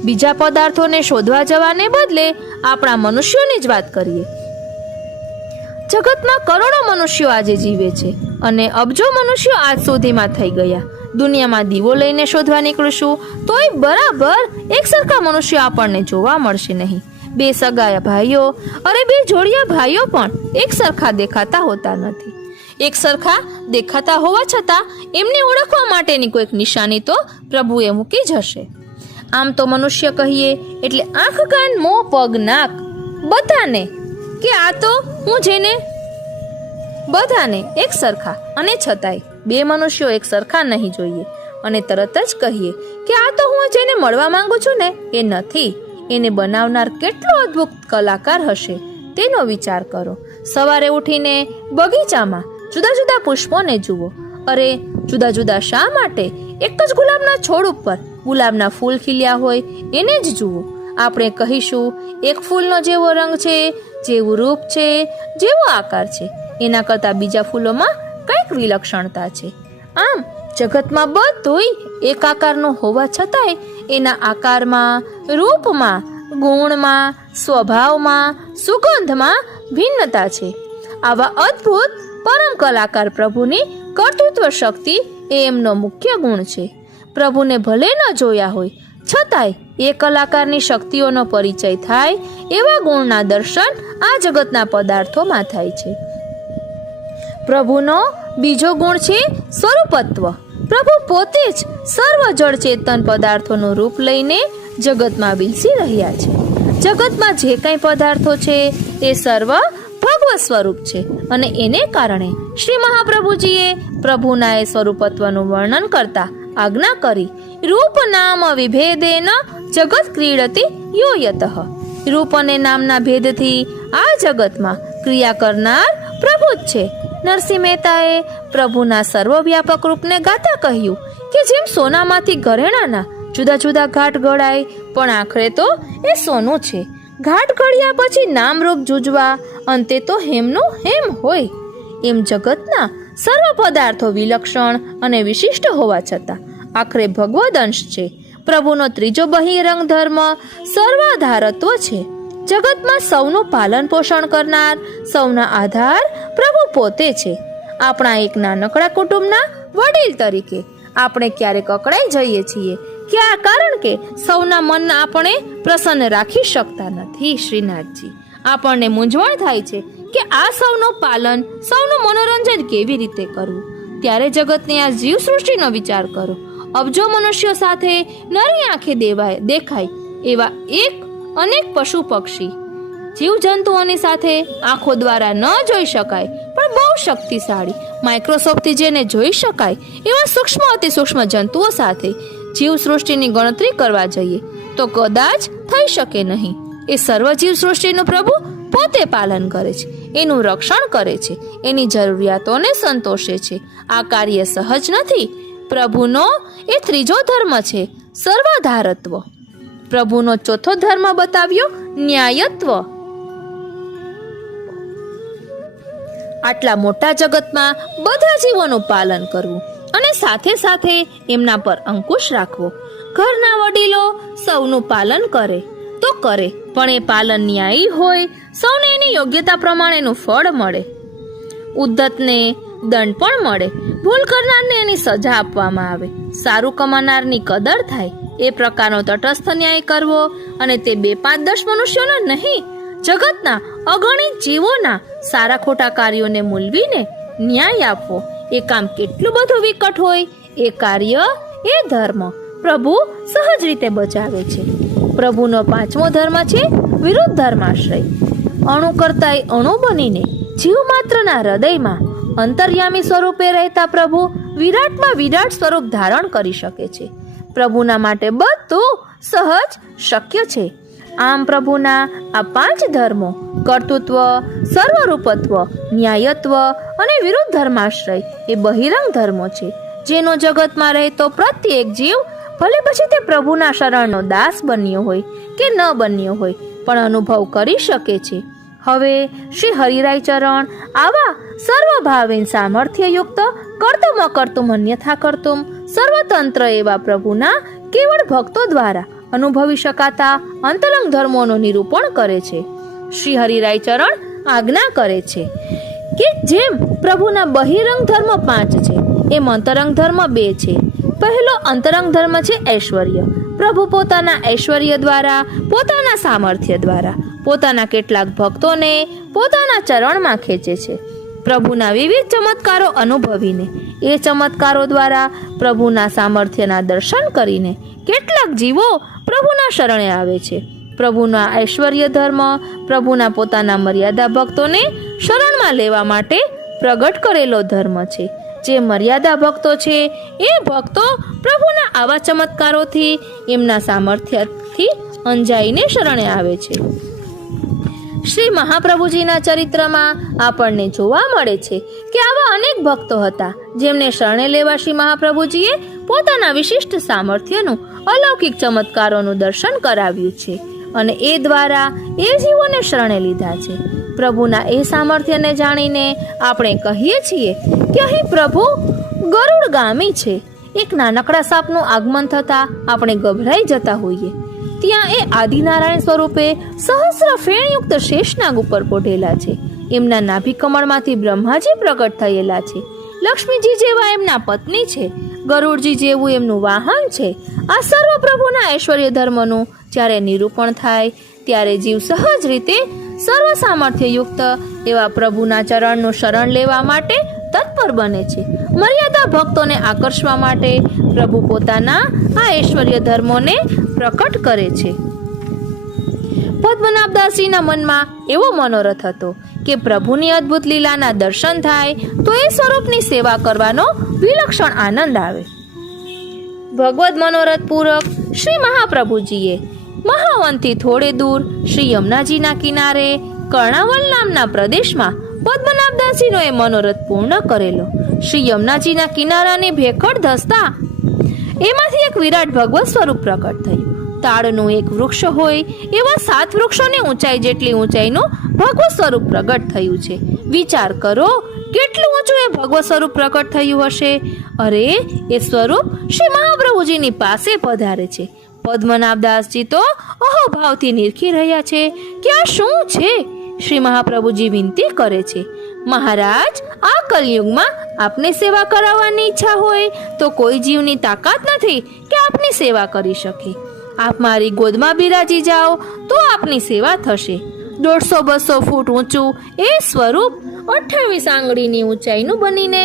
બીજા પદાર્થોને શોધવા જવાને બદલે આપણા મનુષ્યોની જ વાત કરીએ. જગતમાં કરોડો મનુષ્યો આજે જીવે છે અને અબજો મનુષ્યો આજ સુધીમાં થઈ ગયા. દુનિયામાં દીવો લઈને શોધવા નીકળીશું તોય બરાબર એક સરખા મનુષ્યો આપણને જોવા મળશે નહીં. બે સગાયા ભાઈઓ, અરે બે જોડિયા ભાઈઓ પણ એક સરખા દેખાતા હોતા નથી. એક સરખા દેખાતા હોવા છતાં એમને ઓળખવા માટેની કોઈક નિશાની તો પ્રભુએ મૂકી જ હશે. આમ તો મનુષ્ય કહીએ એટલે આંખ, કાન, મોં, પગ, નાક બધાને કે આ તો હું જેને બધાને એક સરખા, અને છતાંય બે મનુષ્યો એક સરખા નહીં જોઈએ અને તરત જ કહીએ કે આ તો હું જેને મળવા માંગુ છું ને એ નથી. એને બનાવનાર કેટલો અદ્ભુત કલાકાર હશે તેનો વિચાર કરો. સવારે ઉઠીને બગીચામાં જુદા જુદા પુષ્પોને જુઓ. અરે જુદા જુદા શા માટે? એક જ ગુલાબના છોડ ઉપર ગુલાબના ફૂલ ખીલ્યા હોય એને જ જુઓ. આપણે કહીશું એક ફૂલનો જેવો રંગ છે, જેવું રૂપ છે, જેવો આકાર છે, એના કરતાં બીજા ફૂલોમાં કંઈક વિલક્ષણતા છે. આમ જગતમાં બધુંય એક આકારનું હોવા છતાંય એના આકારમાં, રૂપમાં, ગુણમાં, સ્વભાવમાં, સુગંધમાં ભિન્નતા છે. આવા અદ્ભુત પરમ કલાકાર પ્રભુની કર્તૃત્વ શક્તિ એ એમનો મુખ્ય ગુણ છે. પ્રભુને ભલે ન જોયા હોય છતાંય એ કલાકારની શક્તિઓનો પરિચય થાય એવા ગુણના દર્શન આ જગતના પદાર્થોમાં થાય છે. પ્રભુનો બીજો ગુણ છે સ્વરૂપત્વ. પ્રભુ પોતે જ સર્વ જળ ચેતન પદાર્થોનું રૂપ લઈને જગતમાં વિલસી રહ્યા છે. જગતમાં જે કંઈ પદાર્થો છે એ સર્વ ભગવત સ્વરૂપ છે અને એને કારણે શ્રી મહાપ્રભુજીએ પ્રભુના એ સ્વરૂપત્વનું વર્ણન કરતા આજ્ઞા કરી, રૂપ નામ વિભેદેન જગત ક્રીડતી યોયતઃ. રૂપ અને નામના ભેદથી આ જગતમાં ક્રિયા કરનાર પ્રભુ જ છે. નરસિંહ મહેતાએ પ્રભુના સર્વવ્યાપક રૂપને ગાતા કહ્યું કે જેમ સોનામાંથી ઘરેણાના જુદા જુદા ઘાટ ઘડાય પણ આખરે તો એ સોનું છે. ઘાટ ઘડ્યા પછી નામરૂપ જુજવા અંતે તો હેમનું હેમ હોય. એમ જગતના સર્વ પદાર્થો વિલક્ષણ અને વિશિષ્ટ હોવા છતાં આખરે ભગવદ અંશ છે. પ્રભુનો ત્રીજો બહિરંગ ધર્મ સર્વાધારત્વ છે. જગતમાં સૌનું પાલન પોષણ કરનાર, સૌના આધાર પ્રભુ પોતે છે. આપણા એક નાનકડા કુટુંબના વડીલ તરીકે આપણે ક્યારેક અકળાઈ જઈએ છીએ કારણ કે સૌના મન આપણે પ્રસન્ન રાખી શકતા નથી. શ્રીનાથજી, આપણને મૂંઝવણ થાય છે કે આ સૌનું પાલન, સૌનું મનોરંજન કેવી રીતે કરવું. ત્યારે જગતની આ જીવ સૃષ્ટિનો વિચાર કરો. અબજો મનુષ્યો સાથે નરી આંખે દેખાય એવા અનેક પશુ પક્ષી જીવજંતુઓની સાથે આંખો દ્વારા ન જોઈ શકાય પણ બહુ શક્તિશાળી માઇક્રોસ્કોપથી જેને જોઈ શકાય એવા સૂક્ષ્મ અતિ સૂક્ષ્મ જંતુઓ સાથે જીવ સૃષ્ટિની ગણતરી કરવા જઈએ તો કદાચ થઈ શકે નહીં. એ સર્વ જીવ સૃષ્ટિનું પ્રભુ પોતે પાલન કરે છે, એનું રક્ષણ કરે છે, એની જરૂરિયાતોને સંતોષે છે. આ કાર્ય સહજ નથી. પ્રભુનો એ ત્રીજો ધર્મ છે, સર્વાધારત્વ. પ્રભુનો ચોથો ધર્મ બતાવ્યો, ન્યાયત્વ. આટલા મોટા જગતમાં બધા જીવોનું પાલન કરવું અને સાથે સાથે એમના પર અંકુશ રાખવો. ઘરના વડીલો સૌનું પાલન કરે તો કરે, પણ એ પાલન ન્યાયી હોય, સૌને એની યોગ્યતા પ્રમાણેનું ફળ મળે. ઉદ્ધતને દંડ પણ મળે, ભૂલ કરનારને એની સજા આપવામાં આવે, સારું કમાનારની કદર થાય, એ પ્રકારનો તટસ્થ ન્યાય કરવો. અને તે 2-5-10 મનુષ્યોનો નહીં, જગતના અગણિત જીવોના સારા ખોટા કાર્યોને મૂલવીને ન્યાય આપવો. એ કામ કેટલું બધું વિકટ હોય, એ કાર્ય, એ ધર્મ પ્રભુ સહજ રીતે બચાવે છે. પ્રભુનો 5મો ધર્મ છે વિરુદ્ધ ધર્માશ્રય. અણુ કરતાંય અણુ બનીને જીવ માત્રના હૃદયમાં અંતર્યામી સ્વરૂપે રહેતા પ્રભુ વિરાટમાં વિરાટ સ્વરૂપ ધારણ કરી શકે છે. પ્રભુના માટે બધું સહજ શક્ય છે. આમ પ્રભુના આ 5 ધર્મો, કર્તૃત્વ, સર્વરૂપત્વ, ન્યાયત્વ અને વિરુદ્ધ ધર્માશ્રય, એ બહિરંગ ધર્મો છે, જેનો જગતમાં રહેતો પ્રત્યેક જીવ, ભલે પછી તે પ્રભુના શરણનો દાસ બન્યો હોય કે ન બન્યો હોય, પણ અનુભવ કરી શકે છે. હવે શ્રી હરિરાય ચરણ આવા સર્વભાવેન સામર્થ્યયુક્ત, કર્તુમ અકર્તુમ અન્યથા કર્તુમ, સર્વતંત્ર એવા પ્રભુના કેવળ ભક્તો દ્વારા અનુભવી શકાતા અંતરંગ ધર્મોનું નિરૂપણ કરે છે. શ્રી હરિરાય ચરણ આજ્ઞા કરે છે કે જેમ પ્રભુના બહિરંગ ધર્મ 5 છે, એમ અંતરંગ ધર્મ 2 છે. પહેલો અંતરંગ ધર્મ છે ઐશ્વર્ય. પ્રભુ પોતાના ઐશ્વર્ય દ્વારા, પોતાના સામર્થ્ય દ્વારા પોતાના કેટલાક ભક્તોને પોતાના ચરણમાં ખેંચે છે. પ્રભુના વિવિધ ચમત્કારો અનુભવીને, એ ચમત્કારો દ્વારા પ્રભુના સામર્થ્યના દર્શન કરીને કેટલાક જીવો પ્રભુના શરણે આવે છે. પ્રભુના ઐશ્વર્ય ધર્મ પ્રભુના પોતાના મર્યાદા ભક્તોને શરણમાં લેવા માટે પ્રગટ કરેલો ધર્મ છે. જે મર્યાદા ભક્તો છે, એ ભક્તો પ્રભુના આવા ચમત્કારોથી, એમના સામર્થ્યથી અંજાઈને શરણે આવે છે. શ્રી મહાપ્રભુજીના ચરિત્રમાં આપણને જોવા મળે છે કે આવા અનેક ભક્તો હતા, જેમને શરણે લેવા શ્રી મહાપ્રભુજીએ પોતાના વિશિષ્ટ સામર્થ્યનું, અલૌકિક ચમત્કારોનું દર્શન કરાવ્યું છે અને એ દ્વારા એ જીવોને શરણે લીધા છે. પ્રભુના એ સામર્થ્યને જાણીને આપણે કહીએ છીએ કે અહીં પ્રભુ ગરુડગામી છે. એક નાનકડા સાપનું આગમન થતાં આપણે ગભરાઈ જતા હોઈએ, ત્યાં એ આદિનારાયણ સ્વરૂપે સહસ્ર ફેણયુક્ત શેષનાગ ઉપર પોઢેલા છે. એમના નાભી કમળમાંથી બ્રહ્માજી પ્રગટ થયેલા છે. લક્ષ્મીજી જેવા એમના પત્ની છે. ગરુડજી જેવું એમનું વાહન છે. આ સર્વ પ્રભુના ઐશ્વર્ય ધર્મનું જ્યારે નિરૂપણ થાય, ત્યારે જીવ સહજ રીતે સર્વ સામર્થ્યયુક્ત એવા પ્રભુના ચરણનું શરણ લેવા માટે તત્પર બને છે. મર્યાદા ભક્તોને આકર્ષવા માટે પ્રભુ પોતાના આ ઐશ્વર્ય ધર્મોને પ્રકટ કરે છે. પદ્મનાભદાસજીના મનમાં એવો મનોરથ હતો કે પ્રભુની અદ્ભુત લીલાના દર્શન થાય તો એ સ્વરૂપની સેવા કરવાનો વિલક્ષણ આનંદ આવે. ભગવદ મનોરથ પૂર્વક શ્રી મહાપ્રભુજીએ મહાવનથી થોડે દૂર શ્રી યમુનાજીના કિનારે કર્ણાવલ નામના પ્રદેશમાં પદ્મનાભદાસજીનો એ મનોરથ પૂર્ણ કરેલો. શ્રી યમુનાજીના કિનારાને ભેખડ ધસતા એમાંથી એક વિરાટ ભગવત સ્વરૂપ પ્રકટ થયું. તાડનું એક વૃક્ષ હોય એવા 7 વૃક્ષોની ઊંચાઈ જેટલી ઊંચાઈનું ભગવત સ્વરૂપ પ્રગટ થયું છે. વિચાર કરો, કેટલું ઊંચું એ ભગવત સ્વરૂપ પ્રકટ થયું હશે. અરે, એ સ્વરૂપ શ્રી મહાપ્રભુજીની પાસે પધારે છે. પદ્મનાભદાસજી તો અહોભાવથી નિરખી રહ્યા છે કે આ શું છે. શ્રી મહાપ્રભુજી વિનંતી કરે છે, મહારાજ, આ કલયુગમાં આપની સેવા કરાવવાની ઈચ્છા હોય તો કોઈ જીવની તાકાત નથી કે આપની સેવા કરી શકે. આપ મારી ગોદમાં બિરાજી જાઓ તો આપની સેવા થશે. 150-200 ફૂટ ઊંચું એ સ્વરૂપ 28 આંગળીની ઊંચાઈનું બનીને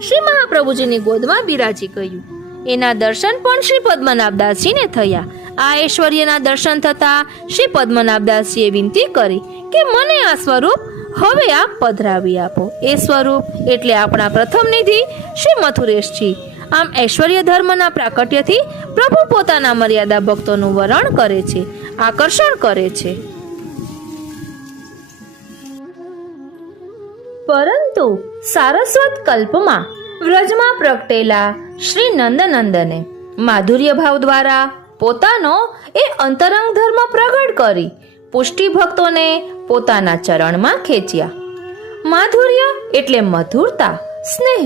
શ્રી મહાપ્રભુજીની ગોદમાં બિરાજી ગયું. એના દર્શન પણ શ્રી પદ્મનાભદાસજીને થયા. આ ઐશ્વર્યના દર્શન થતા શ્રી પદ્મનાભદાસજીએ વિનંતી કરી કે મને આ સ્વરૂપ હવે આપ પધરાવી આપો. એ સ્વરૂપ એટલે આપણા પ્રથમ નિધિ શ્રી મથુરેશજી. આમ ઐશ્વર્ય ધર્મના પ્રાકટ્યથી પ્રભુ પોતાના મર્યાદા ભક્તોનું વરણ કરે છે, આકર્ષણ કરે છે. પરંતુ સારસ્વત કલ્પમાં વ્રજમાં પ્રગટેલા શ્રી નંદનંદને માધુર્ય ભાવ દ્વારા પોતાનો એ અંતરંગ ધર્મ પ્રગટ કરી પુષ્ટિ ભક્તોને પોતાના ચરણમાં ખેંચ્યા. માધુર્ય એટલે મધુરતા, સ્નેહ.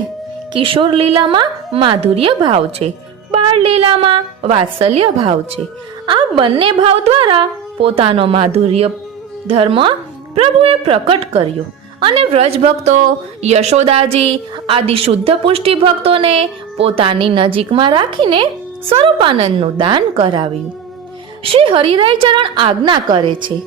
કિશોર લીલામાં માધુર્ય ભાવ છે, બાળ લીલામાં વાત્સલ્ય ભાવ છે. આ બંને ભાવ દ્વારા પોતાનો માધુર્ય ધર્મ પ્રભુએ પ્રકટ કર્યો અને વ્રજ ભક્તો, યશોદાજી આદિ શુદ્ધ પુષ્ટિ ભક્તોને પોતાની નજીકમાં રાખીને સ્વરૂપાનંદનું દાન કરાવ્યું. શ્રી હરિરાય ચરણ આજ્ઞા કરે છે,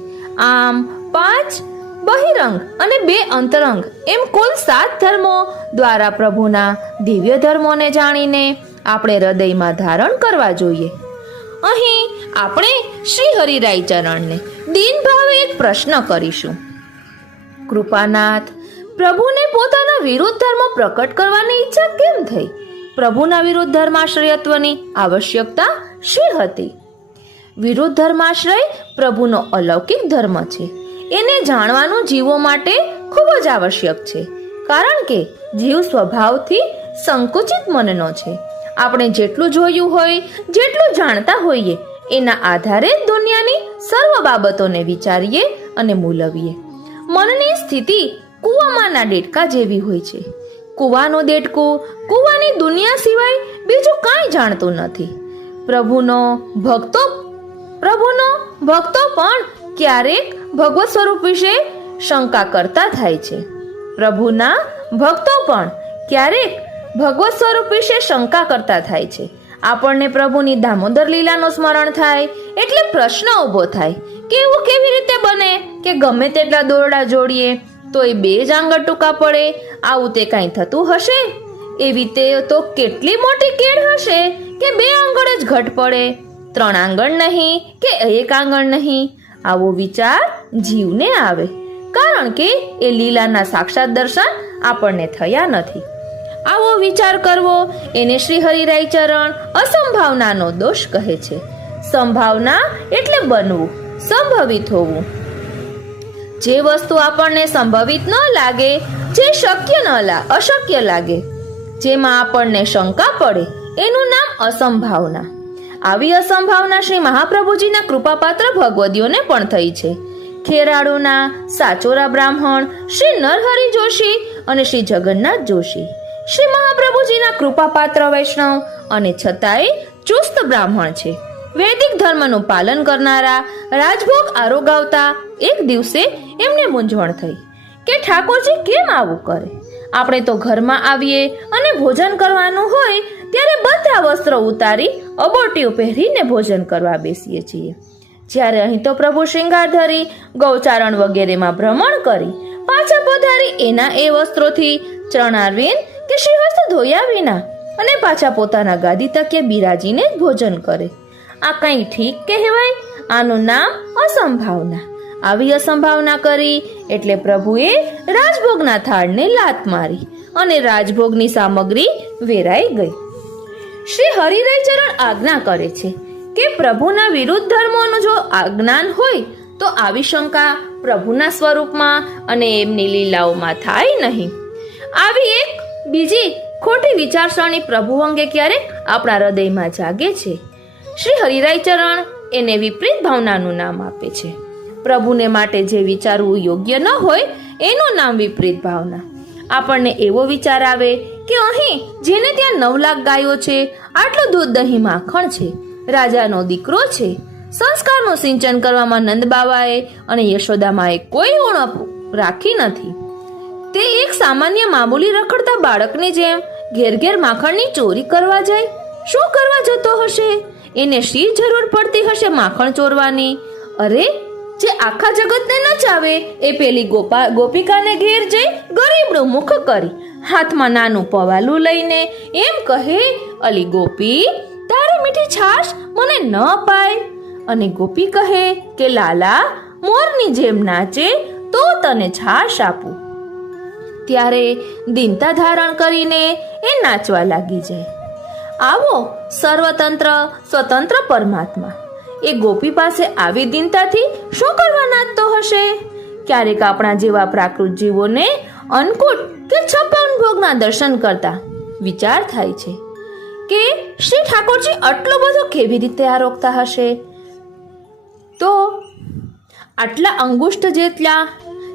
આમ 5 બહિરંગ અને 2 અંતરંગ એમ કુલ 7 ધર્મો દ્વારા પ્રભુના દિવ્ય ધર્મોને જાણીને આપણે હૃદયમાં ધારણ કરવા જોઈએ. અહીં આપણે શ્રી હરિરાય ચરણને દીન ભાવે એક પ્રશ્ન કરીશું. કૃપાનાથ, પ્રભુને પોતાના વિરુદ્ધ ધર્મ પ્રકટ કરવાની ઈચ્છા કેમ થઈ? પ્રભુના વિરુદ્ધ ધર્માશ્રયત્વની આવશ્યકતા શી હતી? વિરુદ્ધ ધર્માશ્રય પ્રભુનો અલૌકિક ધર્મ છે. એને જાણવાનું જીવો માટે ખૂબ જ આવશ્યક છે, કારણ કે જીવ સ્વભાવથી સંકુચિત મનનો છે. આપણે જેટલું જોયું હોય, જેટલું જાણતા હોઈએ, એના આધારે દુનિયાની સર્વ બાબતોને વિચારીએ અને મૂલવીએ. મનની સ્થિતિ કૂવામાંના દેડકા જેવી હોય છે. કૂવાનું દેડકું કૂવાની દુનિયા સિવાય બીજું કાંઈ જાણતું નથી. પ્રભુનો ભક્તો પણ ક્યારેક ભગવત સ્વરૂપ વિશે શંકા કરતા થાય છે. પ્રભુના ભક્તો પણ ક્યારેક ભગવત સ્વરૂપ વિશે શંકા કરતા થાય છે. આપણને પ્રભુની દામોદર લીલાનું સ્મરણ થાય એટલે પ્રશ્ન ઊભો થાય કે એવું કેવી રીતે બને કે ગમે તેટલા દોરડા જોડીએ તો એ 2 જ આંગળ ટૂંકા પડે? આવું તે કાંઈ થતું હશે? એવી તે તો કેટલી મોટી કેળ હશે કે 2 આંગળ જ ઘટ પડે, 3 આંગળ નહીં કે 1 આંગળ નહીં? આવો વિચાર જીવને આવે, કારણ કે એ લીલાના સાક્ષાત દર્શન આપણને થયા નથી. આવો વિચાર કરવો એને શ્રી હરિરાય ચરણ અસંભાવનાનો દોષ કહે છે. સંભાવના એટલે બનવું, સંભવિત હોવું. જે વસ્તુ આપણને સંભવિત ન લાગે, જે અશક્ય લાગે, જેમાં આપણને શંકા પડે, એનું નામ અસંભાવના. આવી અસંભાવના શ્રી મહાપ્રભુજીના કૃપાપાત્ર ભગવદીઓને પણ થઈ છે. ખેરાળુના સાચોરા બ્રાહ્મણ શ્રી નરહરિ જોશી અને શ્રી જગન્નાથ જોશી શ્રી મહાપ્રભુજીના કૃપાપાત્ર વૈષ્ણવ અને છતાંય ચુસ્ત બ્રાહ્મણ છે. વૈદિક ધર્મનું પાલન કરનારા, રાજભોગ આરોગાવતા એક દિવસે એમને મૂંઝવણ થઈ કે ઠાકોરજી કેમ આવું કરે? આપણે તો ઘરમાં આવીએ અને ભોજન કરવાનું હોય ત્યારે બધા વસ્ત્રો ઉતારી અબોટીઓ પહેરીને ભોજન કરવા બેસીએ છીએ, જ્યારે અહીં તો પ્રભુ શ્રૃંગાર ધરી ગૌચારણ વગેરેમાં ભ્રમણ કરી પાછા પધારી એના એ વસ્ત્રોથી ચરણારવિંદ કે શ્રીહસ્ત ધોયા વિના અને પાછા પોતાના ગાદી તકે બિરાજીને જ ભોજન કરે. આ કંઈ ઠીક કહેવાય? આનું નામ અસંભાવના. આવી અસંભાવના કરી એટલે પ્રભુએ રાજભોગના થાળને લાત મારી અને રાજભોગની સામગ્રી વેરાઈ ગઈ. શ્રી હરિરાય ચરણ આજ્ઞા કરે છે કે પ્રભુના વિરુદ્ધ ધર્મોનું જો અજ્ઞાન હોય તો આવી શંકા પ્રભુના સ્વરૂપમાં અને એમની લીલાઓમાં થાય નહીં. આવી એક બીજી ખોટી વિચારસરણી પ્રભુ અંગે ક્યારેક આપણા હૃદયમાં જાગે છે. શ્રી હરિરાય ચરણ એને વિપરીત ભાવનાનું નામ આપે છે. પ્રભુને માટે જે વિચારવું યોગ્ય ન હોય એનું નામ વિપરીત ભાવના. આપણને એવો વિચાર આવે કે અહીં જેને ત્યાં 9 લાખ ગાયો છે, આટલું દૂધ દહીં માખણ છે, રાજાનો દીકરો છે, સંસ્કારનું સિંચન કરવામાં નંદબાવાએ અને યશોદામાએ કોઈ ઉણપ રાખી નથી. તે એક સામાન્ય મામૂલી રખડતા બાળકની જેમ ઘેર ઘેર માખણની ચોરી કરવા જાય. શું કરવા જતો હશે? એને શી જરૂર પડતી હશે માખણ ચોરવાની? અરે, જે આખા જગતને નચાવે એ પેલી ગોપિકાને ઘેર જઈ ગરીબનું મુખ કરી હાથમાં નાનું પવાલું લઈને એમ કહે, અલી ગોપી, તારી મીઠી છાશ મને ન પાય. અને ગોપી કહે કે લાલા, મોરની જેમ નાચે તો તને છાશ આપું. ત્યારે દીનતા ધારણ કરીને એ નાચવા લાગી જાય. આવો સર્વતંત્ર સ્વતંત્ર પરમાત્મા એ ગોપી પાસે આવી દીનતાથી શું કરવા નાચતો હશે? ક્યારેક આપણા જેવા પ્રાકૃત જીવોને અન્નકૂટ કે 56 ભોગના દર્શન કરતા વિચાર થાય છે કે શ્રી ઠાકોરજી આટલો બધો કેવી રીતે આરોગતા હશે. તો આટલા અંગુષ્ઠ જેટલા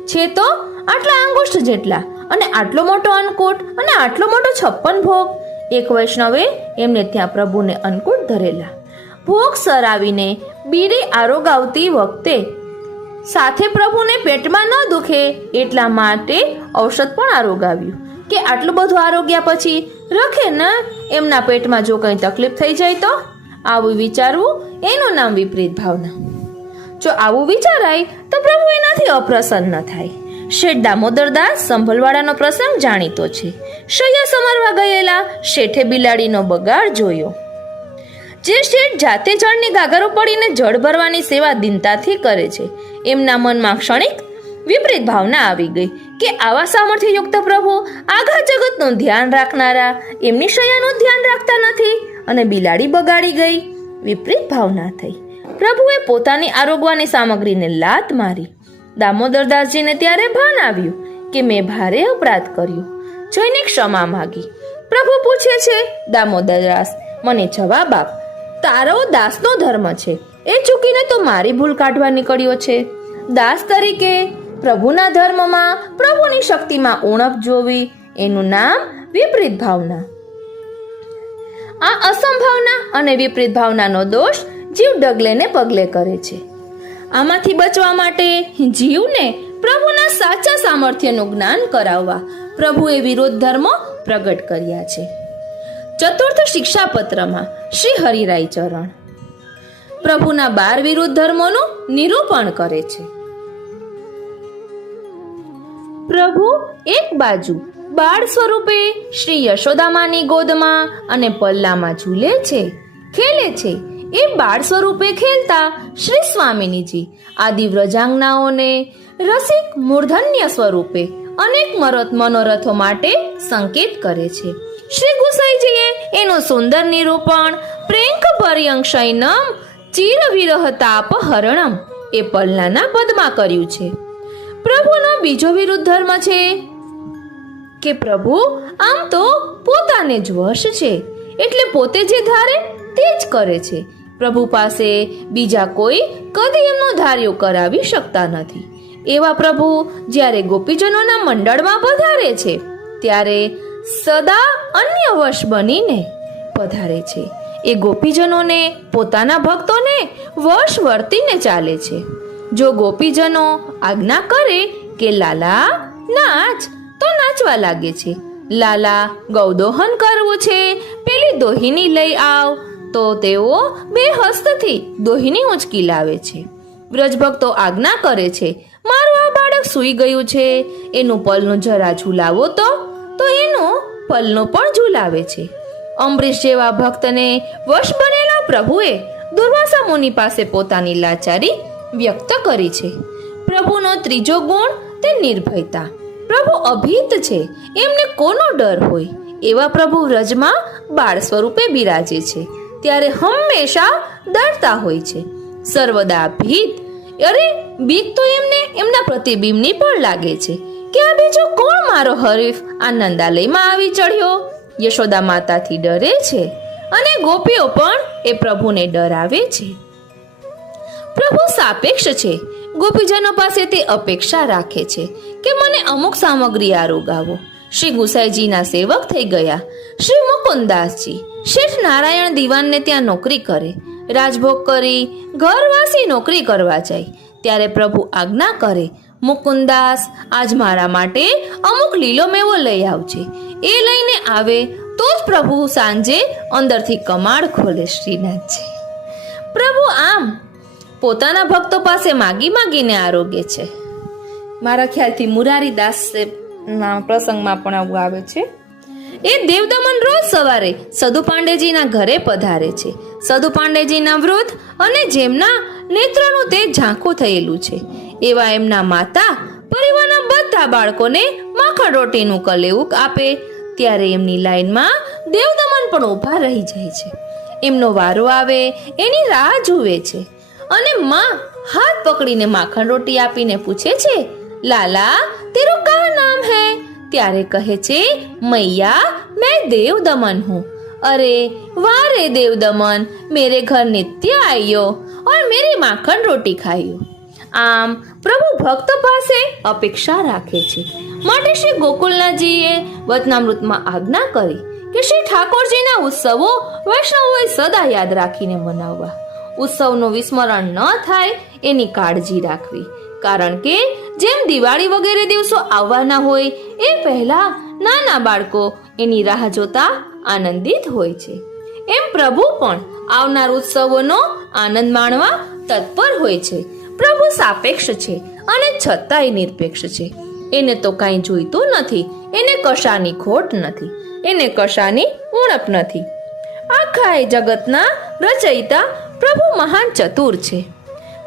છે, તો આટલા અંગુષ્ઠ જેટલા, અને આટલો મોટો અન્નકૂટ અને આટલો મોટો 56 ભોગ. એક વૈષ્ણવે એમને ત્યાં પ્રભુને અન્નકૂટ ધરેલા. ભોગ સરાવીને બીડી આરોગાવતી વખતે સાથે પ્રભુને પેટમાં ન દુખે એટલા માટે ઔષધ પણ આરોગાવ્યું, કે આટલું બધું આરોગ્યા પછી રખે ને એમના પેટમાં જો કંઈ તકલીફ થઈ જાય તો. આવું વિચારવું એનું નામ વિપરીત ભાવના. જો આવું વિચારાય તો પ્રભુ એનાથી અપ્રસન્ન થાય. શેઠ દામોદરદાસ સંભલવાડાનો પ્રસંગ જાણીતો છે. શૈયા સમારવા ગયેલા શેઠે બિલાડીનો બગાડ જોયો. જે શેઠ જાતે જળની ગાગરો પડીને જળ ભરવાની સેવા દીનતાથી કરે છે, એમના મનમાં ક્ષણિક વિપરીત ભાવના આવી ગઈ કે આવા સામર્થ્યયુક્ત પ્રભુ આખા જગતનું ધ્યાન રાખનારા એમની શૈયાનું ધ્યાન રાખતા નથી અને બિલાડી બગાડી ગઈ. વિપરીત ભાવના થઈ. પ્રભુએ પોતાની આરોગવાની સામગ્રીને લાત મારી. દામોદરદાસજીને ત્યારે ભાન આવ્યું કે મેં ભારે અપરાધ કર્યો. જઈને ક્ષમા માગી. પ્રભુ પૂછે છે, દામોદરદાસ, મને જવાબ આપ. તારો દાસનો ધર્મ છે, એ ચૂકીને તો મારી ભૂલ કાઢવા નીકળ્યો છે. દાસ તરીકે પ્રભુના ધર્મમાં, પ્રભુની શક્તિમાં ઉણપ જોવી, એનું નામ વિપરીત ભાવના. આ અસંભાવના અને વિપરીત ભાવનાનો દોષ જીવ ડગલે ને પગલે કરે છે. આમાંથી બચવા માટે જીવને પ્રભુના સાચા સામર્થ્યનું જ્ઞાન કરાવવા પ્રભુએ વિરોધ ધર્મો પ્રગટ કર્યા છે. ચતુર્થ શિક્ષાપત્રમાં શ્રી હરિરાય ચરણ પ્રભુના 12 વિરુદ્ધ ધર્મોનું નિરૂપણ કરે છે. પ્રભુ એક બાજુ બાળ સ્વરૂપે શ્રી યશોદામાની ગોદમાં અને પલ્લામાં ઝૂલે છે, ખેલે છે. એ બાળ સ્વરૂપે ખેલતા શ્રી સ્વામિનીજી આદિ વ્રજાંગનાઓને રસિક મૂર્ધન્ય સ્વરૂપે અનેક મનોરથો માટે સંકેત કરે છે. શ્રી ગુસાઈજીએ એનું સુંદર નિરૂપણ પ્રેંક પર્યંક્ષયનમ ચિર વિરહતાપ હરણમ એ પલ્લાના પદમાં કર્યું છે. પ્રભુનો બીજો વિરુદ્ધ ધર્મ છે કે પ્રભુ આમ તો પોતાને જ વશ છે, એટલે પોતે જે ધારે તે જ કરે છે. પ્રભુ પાસે બીજા કોઈ કદી એમનું ધાર્યું કરાવી શકતા નથી. એવા પ્રભુ જ્યારે ગોપીજનોના મંડળમાં પધારે છે ત્યારે સદા અન્ય વશ બનીને પધારે છે. એ ગોપીજનોને, પોતાના ભક્તોને વશ વર્તીને ચાલે છે. જો ગોપીજનો આજ્ઞા કરે કે લાલા નાચ, તો નાચવા લાગે છે. લાલા ગૌદોહન કરવું છે, પેલી દોહિની લઈ આવ, તો તેઓ બે હસ્તથી દોહિની ઉંચકી લાવે છે. વ્રજભક્તો આજ્ઞા કરે છે, મારું આ બાળક સૂઈ ગયું છે, એનું પલનું જરા ઝૂલાવો તો એનું પલનું પણ ઝૂલાવે છે. અંબરીશ જેવા ભક્તને વશ બનેલા પ્રભુએ દુર્વાસા મુનિ પાસે પોતાની લાચારી વ્યક્ત કરી છે. પ્રભુનો ત્રીજો ગુણ તે નિર્ભયતા. પ્રભુ અભીત છે, એમને કોનો ડર હોય. એવા પ્રભુ વ્રજમાં બાળ સ્વરૂપે બિરાજે છે ત્યારે હંમેશા ડરતા હોય છે, સર્વદા ભીત. અરે બીક તો એમને એમના પ્રતિબિંબની પણ લાગે છે કે આ બીજો કોણ મારો હરીફ આ નંદાલયમાં આવી ચડ્યો. યશોદા માતાથી ડરે છે અને ગોપીઓ પણ એ પ્રભુને ડરાવે છે. પ્રભુ સાપેક્ષ છે. ગોપીજનો પાસે તે અપેક્ષા રાખે છે કે મને અમુક સામગ્રી આરોગાવો. શ્રી ગુસાઈજીના સેવક થઈ ગયા. શ્રી મુકુંદાસજી શેઠ નારાયણ દિવાનને ત્યાં નોકરી કરે. રાજભોગ કરી ઘરવાસી નોકરી કરવા જાય ત્યારે પ્રભુ આજ્ઞા કરે, મુકુંદાસ આજ મારા માટે અમુક લીલો મેવો લઈ આવજે. એ લઈને આવે તો જ પ્રભુ સાંજે અંદરથી કમાડ ખોલે. શ્રીનાથજી પ્રભુ આમ પોતાના ભક્તો પાસે માગી માગીને આરોગ્ય છે. મારા ખ્યાલથી મુરારીદાસ ના પ્રસંગમાં પણ આવું આવે છે. એ દેવદમન રોજ સવારે સદુ પાંડેજીના ઘરે પધારે છે. સદુ પાંડેજીના વૃદ્ધ અને જેમના નેત્રનું તે ઝાંખું થયેલું છે એવા એમના માતા પરિવારના બધા બાળકોને માખણ રોટીનું કલેવું આપે ત્યારે એમની લાઈનમાં દેવદમન પણ ઊભા રહી જાય છે. એમનો વારો આવે એની રાહ જુએ છે અને માં હાથ પકડીને માખણ રોટી આપીને પૂછે છે, લાલા તેરો કા નામ હૈ? ત્યારે કહે છે, મૈયા મેં દેવ દમન હું. अरे वाह रे देव दमन, मेरे घर नित्य आयो और मेरी माखण रोटी खायो. આમ પ્રભુ ભક્ત પાસે અપેક્ષા રાખે છે. માટે શ્રી ગોકુલનાથજીએ વચનામૃતમાં આજ્ઞા કરી કે શ્રી ઠાકોરજીના ઉત્સવો વૈષ્ણવોએ સદા યાદ રાખીને મનાવવા. ઉત્સવનું વિસ્મરણ ન થાય એની કાળજી રાખવી. કારણ કે જેમ દિવાળી વગેરે દિવસો આવવાના હોય એ પહેલા નાના બાળકો એની રાહ જોતા આનંદિત હોય છે, એમ પ્રભુ પણ આવનાર ઉત્સવોનો આનંદ માણવા તત્પર હોય છે. પ્રભુ સાપેક્ષ છે અને છતાંય નિરપેક્ષ છે. એને તો કાંઈ જોઈતું નથી, એને કશાની ખોટ નથી, એને કશાની ઉણપ નથી. આખા એ જગતના રચયિતા પ્રભુ મહાન ચતુર છે,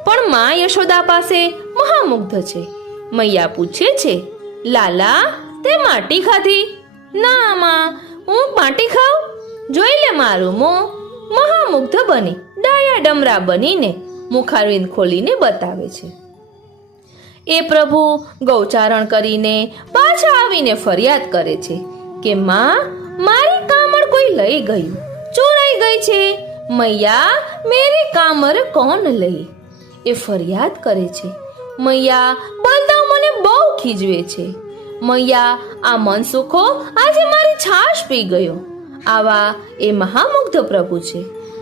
પણ મા યશોદા પાસે મહામુગ્ધ છે. મૈયા પૂછે છે, લાલા તે માટી ખાધી? ના માં, હું માટી ખાઉં? જોઈ લે મારું મોં. મહામુગ્ધ બની ડાયા ડમરા બનીને મુખારવિંદ ખોલીને બતાવે છે. એ પ્રભુ ગૌચારણ કરીને પાછા આવીને ફરિયાદ કરે છે કે માં, મારી કામળ કોઈ લઈ ગયું, ચોરાઈ ગઈ છે. મૈયા, મેરી કામર કોણ લઈ? એ ફરિયાદ કરે છે. મૈયા, બલદાવ મને બહુ ખીજવે છે. મૈયા, આ મનસુખો આજે મારી છાશ પી ગયો. આવા એ મહામુગ્ધ પ્રભુ છે.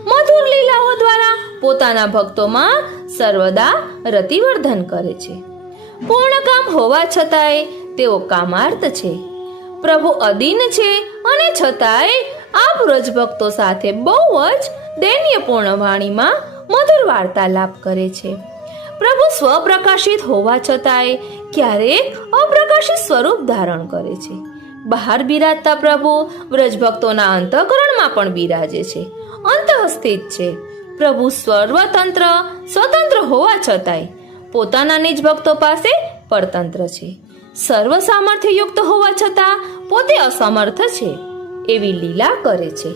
મધુર લીલાઓ દ્વારા પોતાના ભક્તોમાં સર્વદા રતિવર્ધન કરે છે. પૂર્ણ કામ હોવા છતાંય તેઓ કામાર્થ છે. પ્રભુ અદીન છે અને છતાંય આ વ્રજભક્તો સાથે બહુ જ દૈન્યપૂર્ણ વાણીમાં મધુર વાર્તાલાપ કરે છે. પ્રભુ સ્વપ્રકાશિત હોવા છતાંય ક્યારેક અપ્રકાશિત સ્વરૂપ ધારણ કરે છે. બહાર બિરાજતા પ્રભુ વ્રજભક્તોના અંતઃકરણમાં પણ બિરાજે છે, અંતઃસ્થિત છે. પ્રભુ સર્વતંત્ર સ્વતંત્ર હોવા છતાંય પોતાના નિજ ભક્તો પાસે પરતંત્ર છે. સર્વ સામર્થ્ય યુક્ત હોવા છતાં પોતે અસમર્થ છે, એવી લીલા કરે છે.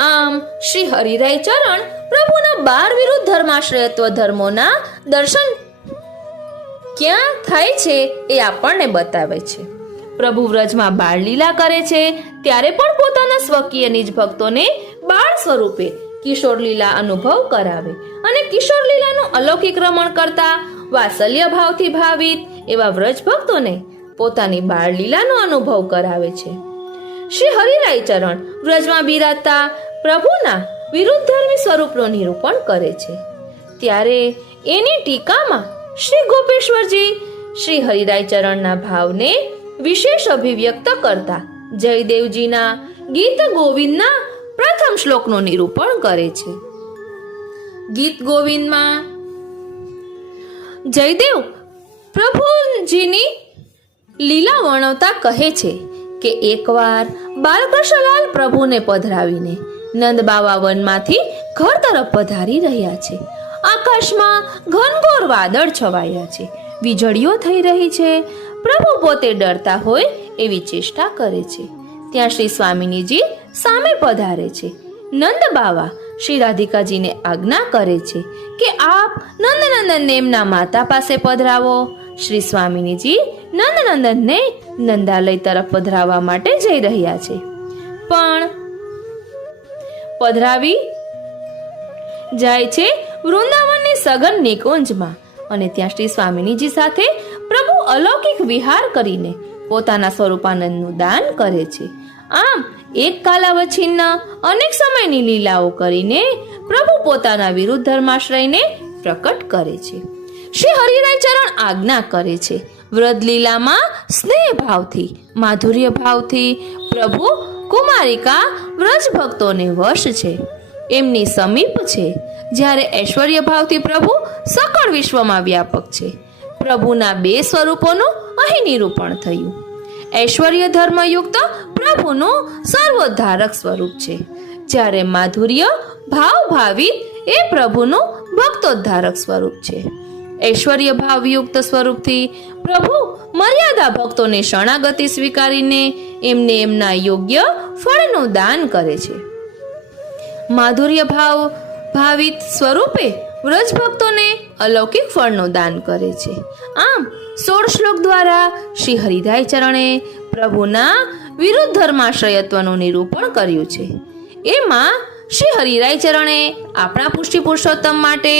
આમ શ્રી હરિરાય ચરણ પ્રભુના 12 વિરુદ્ધ ધર્માશ્રયત્વ ધર્મોના દર્શન ક્યાં થાય છે એ આપણને બતાવે છે. પ્રભુ વ્રજમાં બાળ લીલા કરે છે ત્યારે પણ પોતાના સ્વકીય નિજ ભક્તોને બાળ સ્વરૂપે કિશોર લીલા અનુભવ કરાવે અને કિશોર લીલાનું અલૌકિક રમણ કરતા વાત્સલ્ય ભાવથી ભાવિત એવા વ્રજ ભક્તોને પોતાની બાળ લીલાનો અનુભવ કરાવે છે. શ્રી હરિરાય ચરણ વ્રજમાં બિરાજતા પ્રભુના વિરુદ્ધધર્મી સ્વરૂપનું નિરૂપણ કરે છે. ત્યારે એની ટીકામાં શ્રી ગોપેશ્વરજી શ્રી હરિરાય ચરણના ભાવને વિશેષ અભિવ્યક્ત કરતા જયદેવજીના ગીત ગોવિંદના પ્રથમ શ્લોકનું નિરૂપણ કરે છે. ગીત ગોવિંદમાં જયદેવ પ્રભુજીની લીલા વર્ણવતા કહે છે કે એકવાર બાલકૃષ્ણલાલ પ્રભુને પધરાવીને નંદબાવા વનમાંથી ઘર તરફ પધારી રહ્યા છે. આકાશમાં ઘનઘોર વાદળ છવાયા છે, વીજળીઓ થઈ રહી છે. પ્રભુ પોતે ડરતા હોય એવી ચેષ્ટા કરે છે. ત્યાં શ્રી સ્વામિનીજી સામે પધારે છે. નંદ બાવા શ્રી રાધિકાજીને આજ્ઞા કરે છે કે આપ નંદનંદનને એમના માતા પાસે પધરાવો. શ્રી સ્વામિનીજી નંદનંદનને નંદાલય તરફ પધરાવવા માટે જઈ રહ્યા છે, પણ પધરાવી જાય છે વૃંદાવનની સઘન નિકુંજમાં અને ત્યાં શ્રી સ્વામિનીજી સાથે પ્રભુ અલૌકિક વિહાર કરીને પોતાના સ્વરૂપાનંદનું દાન કરે છે. આમ એક કાલાવચ્છિન્ન અનેક સમયની લીલાઓ કરીને પ્રભુ પોતાના વિરુદ્ધ ધર્માશ્રયને પ્રકટ કરે છે. શ્રી હરિરાય ચરણ આજ્ઞા કરે છે વ્રત લીલામાં સ્નેહ ભાવથી માધુર્ય ભાવથી પ્રભુ કુમારિકા વ્રજ ભક્તોને વશ છે, એમની સમીપ છે. જ્યારે ઐશ્વર્ય ભાવથી પ્રભુ સકળ વિશ્વમાં વ્યાપક છે. પ્રભુના 2 સ્વરૂપોનું અહીં નિરૂપણ થયું. ઐશ્વર્ય ધર્મયુક્ત પ્રભુનું સર્વોદ્ધારક સ્વરૂપ છે, જ્યારે માધુર્ય ભાવ ભાવિત એ પ્રભુનું ભક્તોદ્ધારક સ્વરૂપ છે. ઐશ્વર્ય ભાવયુક્ત સ્વરૂપથી પ્રભુ મર્યાદા ભક્તોની શરણાગતિ સ્વીકારીને એમને એમના યોગ્ય ફળનું દાન કરે છે. માધુર્ય ભાવિત સ્વરૂપે વ્રજ ભક્તોને અલૌકિક ફળનું દાન કરે છે. આમ 16 શ્લોક દ્વારા શ્રી હરિરાય ચરણે પ્રભુના વિરુદ્ધ ધર્માશ્રયત્વનું નિરૂપણ કર્યું છે. એમાં શ્રી હરિરાય ચરણે આપણા પુષ્ટિ પુરુષોત્તમ માટે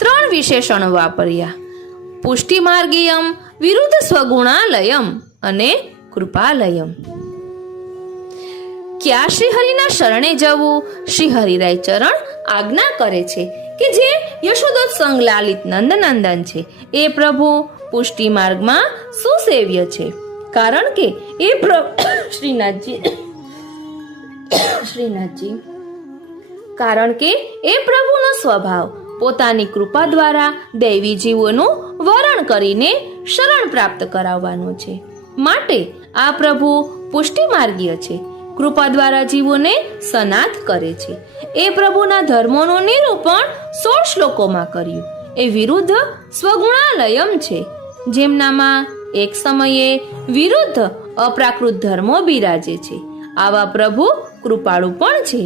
3 વિશેષણો વાપર્યા: પુષ્ટિ માર્ગીયમ, વિરુદ્ધ સ્વગુણાલયમ અને કૃપાલયમ. ક્યાં શ્રી હરિના શરણે જવું? શ્રી હરિરાય ચરણ આજ્ઞા કરે છે કે જે યશોદોત્સંગ લાલિત નંદનંદન છે એ પ્રભુ પુષ્ટિ માર્ગમાં સુસેવ્ય છે, કારણ કે એ શ્રીનાથજી કારણ કે એ પ્રભુનો સ્વભાવ પોતાની કૃપા દ્વારા દૈવી જીવોનું વરણ કરીને શરણ પ્રાપ્ત કરાવવાનો છે. માટે આ પ્રભુ પુષ્ટિ માર્ગીય છે, કૃપા દ્વારા જીવોને સનાથ કરે છે. એ પ્રભુના ધર્મોનું નિરૂપણ 16 શ્લોકોમાં કર્યું. એ વિરુદ્ધ સ્વગુણાલયમ છે, જેમનામાં એક સમયે વિરુદ્ધ અપ્રાકૃત ધર્મો બિરાજે છે. આવા પ્રભુ કૃપાળુ પણ છે,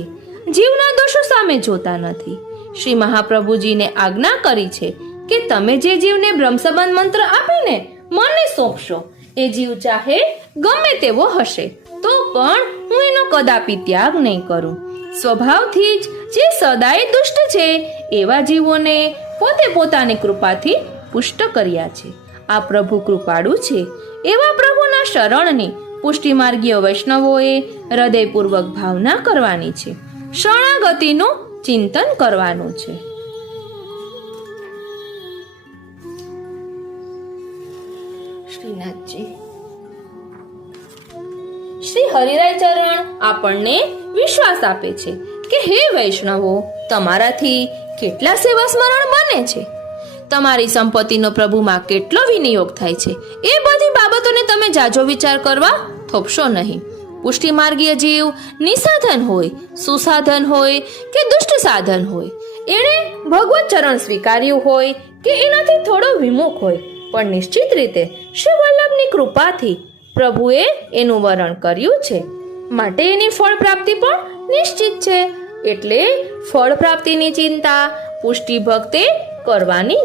જીવના દોષો સામે જોતા નથી. શ્રી મહાપ્રભુજીને આજ્ઞા કરી છે કે તમે જે જીવને બ્રહ્મસંબંધ મંત્ર આપીને મને સોંપશો, એ જીવ ચાહે ગમે તેવો હશે તો પણ હું એનો કદાપી ત્યાગ નહીં કરું. સ્વભાવથી જ જે સદાય દુષ્ટ છે એવા જીવોને પોતે પોતાની કૃપાથી પુષ્ટ કર્યા છે. આ પ્રભુ કૃપાળુ છે. એવા પ્રભુના શરણની પુષ્ટિ માર્ગીય વૈષ્ણવોએ હૃદયપૂર્વક ભાવના કરવાની છે, શરણાગતિનું ચિંતન કરવાનું છે. શ્રીનાથજી શ્રી હરિરાય ચરણ આપણને વિશ્વાસ આપે છે કે હે વૈષ્ણવો, તમારાથી કેટલા સેવા સ્મરણ બને છે, તમારી સંપત્તિનો પ્રભુમાં કેટલો વિનિયોગ થાય છે, એ બધી બાબતોને તમે જાજો વિચાર કરવા થોપશો નહીં. પુષ્ટિ માર્ગીય જીવ નિસાધન હોય, સુસાધન હોય કે દુષ્ટ સાધન હોય, એણે ભગવત ચરણ સ્વીકાર્યું હોય કે એનાથી થોડો વિમુખ હોય, પણ નિશ્ચિત રીતે શ્રી વલ્લભની કૃપાથી પ્રભુએ એનું વરણ કર્યું છે, માટે એની ફળ પ્રાપ્તિ પણ નિશ્ચિત છે. એટલે ફળ પ્રાપ્તિની ચિંતા પુષ્ટિ ભક્તે કરવાની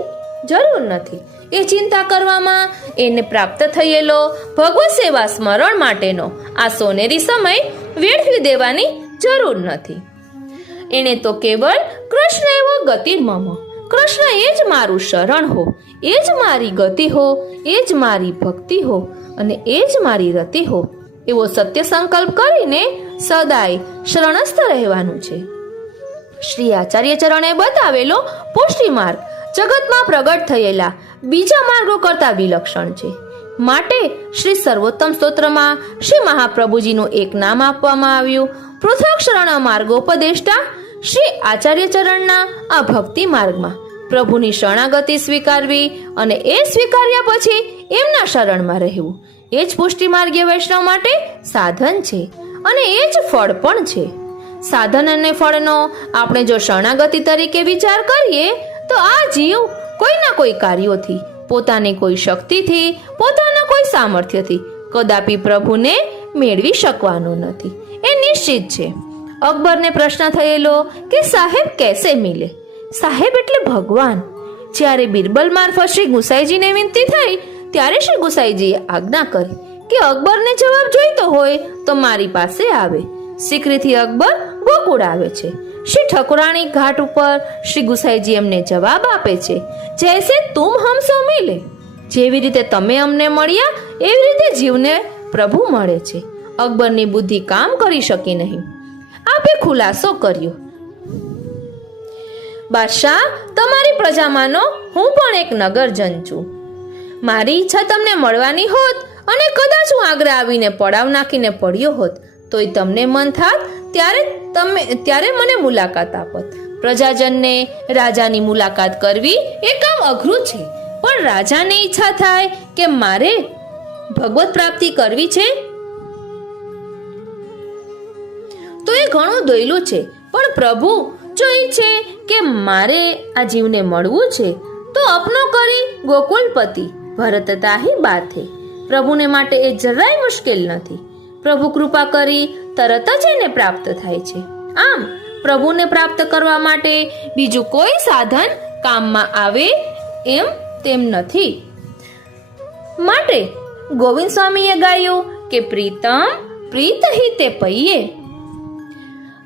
જરૂર નથી. એ ચિંતા કરવામાં એને પ્રાપ્ત થયેલો ભગવત સેવા સ્મરણ માટેનો આ સોનેરી સમય વેડફી દેવાની જરૂર નથી. એને તો કેવળ કૃષ્ણ એવો ગતિર્મમ, કૃષ્ણ એ જ મારું શરણ હો, એ જ મારી ગતિ હો, એ જ મારી ભક્તિ હો અને એ જ મારી રતિ હો, એવો સત્ય સંકલ્પ કરીને સદાય શરણસ્થ રહેવાનું છે. શ્રી આચાર્ય ચરણે બતાવેલો પુષ્ટિ માર્ગ જગતમાં પ્રગટ થયેલા બીજા માર્ગો કરતા વિલક્ષણ છે. માટે શ્રી સર્વોત્તમ સ્તોત્રમાં શ્રી મહાપ્રભુજીનું એક નામ આપવામાં આવ્યું. પૃથક શરણ માર્ગોપદેષ્ટા શ્રી આચાર્ય ચરણના આ ભક્તિ માર્ગમાં પ્રભુની શરણાગતિ સ્વીકારવી અને એ સ્વીકાર્યા પછી એમના શરણમાં રહેવું, એ જ પુષ્ટિ માર્ગીય વૈષ્ણવ માટે સાધન છે અને એ જ ફળ પણ છે. સાધન અને ફળનો આપણે જો શરણાગતિ તરીકે વિચાર કરીએ તો આ જીવ કોઈના કોઈ કાર્યોથી, પોતાની કોઈ શક્તિથી, પોતાના કોઈ સામર્થ્યથી કદાપી પ્રભુને મેળવી શકવાનો નથી, એ નિશ્ચિત છે. અકબરને પ્રશ્ન થયેલો કે સાહેબ કેસે મિલે? સાહેબ એટલે ભગવાન. જ્યારે બિરબલ મારફત શ્રી ગુસાઈજીને વિનંતી થઈ ત્યારે શ્રી ગુસાઈજીએ આજ્ઞા કરી કે અકબરને જવાબ જોઈતો હોય તો મારી પાસે આવે. શીઘ્રથી અકબર ગોકુળ આવે છે. શ્રી ઠકુરાણી ઘાટ ઉપર શ્રી ગુસાઈજી એમને જવાબ આપે છે, જૈસે તુમ હમસો મિલે. જેવી રીતે તમે અમને મળ્યા એવી રીતે જીવને પ્રભુ મળે છે. અકબરની બુદ્ધિ કામ કરી શકી નહીં. આપે ખુલાસો કર્યો, બાદશાહ, તમારી પ્રજામાંનો હું પણ એક નગરજન છું. મારી ઈચ્છા તમને મળવાની હોત અને કદાચ હું આગ્રા આવીને પડાવ નાખીને પડ્યો હોત તોય તમને મન થાત ત્યારે મને મુલાકાત આપત. પ્રજાજનને રાજાની મુલાકાત કરવી એ કામ અઘરું છે, પણ રાજાને ઈચ્છા થાય કે મારે ભગવત પ્રાપ્તિ કરવી છે તો એ ઘણું દોયલું છે. પણ પ્રભુ જો ઈચ્છે કે મારે આ જીવને મળવું છે તો અપનો કરી ગોકુલપતિ ભરત તાહી બાથે. પ્રભુને માટે એ જરાય મુશ્કેલ નથી. પ્રભુ કૃપા કરી તરત જ એને પ્રાપ્ત થાય છે. આમ પ્રભુને પ્રાપ્ત કરવા માટે બીજું કોઈ સાધન કામમાં આવે એમ તેમ નથી. માટે ગોવિંદ સ્વામીએ ગાયું કે પ્રીતમ પ્રીત હિતે પૈયે.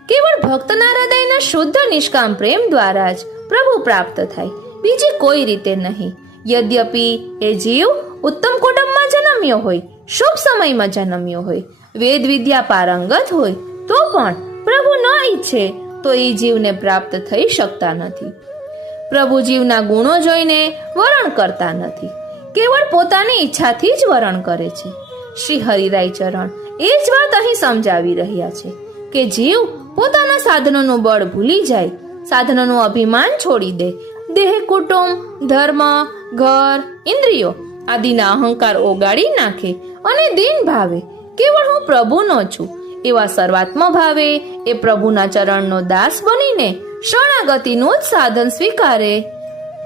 કેવળ ભક્તના હૃદયના શુદ્ધ નિષ્કામ પ્રેમ દ્વારા જ પ્રભુ પ્રાપ્ત થાય, બીજી કોઈ રીતે નહીં. યદ્યપિ એ જીવ ઉત્તમ કુટુંબમાં જન્મ્યો હોય, શુભ સમયમાં જન્મ્યો હોય, વેદ વિદ્યા પારંગત હોય, તો પણ પ્રભુ ન ઈચ્છે તો એ જીવને પ્રાપ્ત થઈ શકતા નથી. પ્રભુ જીવના ગુણો જોઈને વરણ કરતા નથી, કેવળ પોતાની ઈચ્છાથી જ વરણ કરે છે. શ્રી હરિરાય ચરણ એ જ વાત અહીં સમજાવી રહ્યા છે કે જીવ પોતાના સાધનોનું બળ ભૂલી જાય, સાધનોનું અભિમાન છોડી દે, દેહ, કુટુંબ, ધર્મ, ઘર, ઇન્દ્રિયો આદિના અહંકાર ઓગાળી નાખે અને દિન ભાવે કેવળ હું પ્રભુનો છું એવા સર્વાત્મ ભાવે એ પ્રભુના ચરણનો દાસ બનીને શરણાગતિનું જ સાધન સ્વીકારે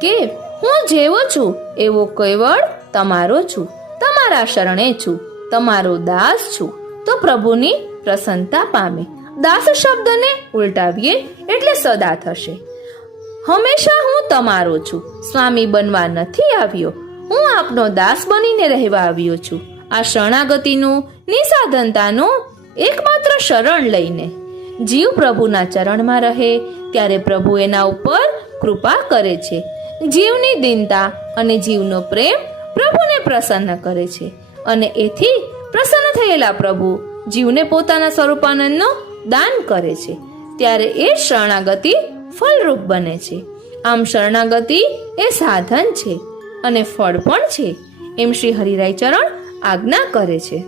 કે હું જેવો છું એવો કેવળ તમારો છું, તમારા શરણે છું, તમારો દાસ છું, તો પ્રભુની પ્રસન્નતા પામે. દાસ શબ્દને ઉલટાવીએ એટલે સદા થશે. હંમેશા હું તમારો છું, સ્વામી બનવા નથી આવ્યો, હું આપનો દાસ બનીને રહેવા આવ્યો છું. આ શરણાગતિનું નિસાધનતાનું એકમાત્ર શરણ લઈને જીવ પ્રભુના ચરણમાં રહે ત્યારે પ્રભુ એના ઉપર કૃપા કરે છે. જીવની દીનતા અને જીવનો પ્રેમ પ્રભુને પ્રસન્ન કરે છે અને એથી પ્રસન્ન થયેલા પ્રભુ જીવને પોતાના સ્વરૂપાનંદનો દાન કરે છે. ત્યારે એ શરણાગતિ ફળરૂપ બને છે. આમ શરણાગતિ એ સાધન છે અને ફળ પણ છે, એમ શ્રી હરિરાય ચરણ આજ્ઞા કરે છે.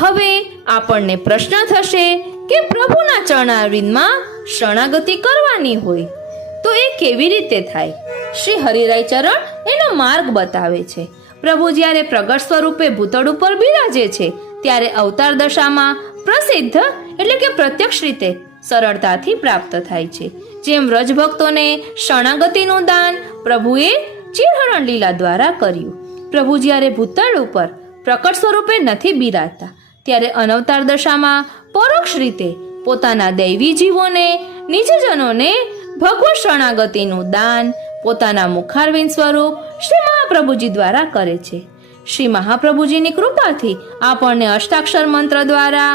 હવે આપણને પ્રશ્ન થશે કે પ્રભુના ચરણારવિંદમાં શરણાગતિ કરવાની હોય તો એ કેવી રીતે થાય? શ્રી હરિરાય ચરણ એનો માર્ગ બતાવે છે. પ્રભુ જ્યારે પ્રગટ સ્વરૂપે ભૂતળ ઉપર બિરાજે છે ત્યારે અવતાર દશામાં પ્રસિદ્ધ એટલે કે પ્રત્યક્ષ રીતે સરળતાથી પ્રાપ્ત થાય છે. જેમ વ્રજ ભક્તોને શરણાગતિનું દાન પ્રભુએ ચિરહરણ લીલા દ્વારા કર્યું. પ્રભુ જ્યારે ભૂતળ ઉપર પ્રકટ સ્વરૂપે નથી બિરાજતા ત્યારે અનવતાર દશામાં પરોક્ષ રીતે પોતાના દૈવી જીવોને, નિજજનોને ભગવત શરણાગતિનું દાન પોતાના મુખારવિંદ સ્વરૂપ શ્રી મહાપ્રભુજી દ્વારા કરે છે. શ્રી મહાપ્રભુજીની કૃપાથી આપણને અષ્ટાક્ષર મંત્ર દ્વારા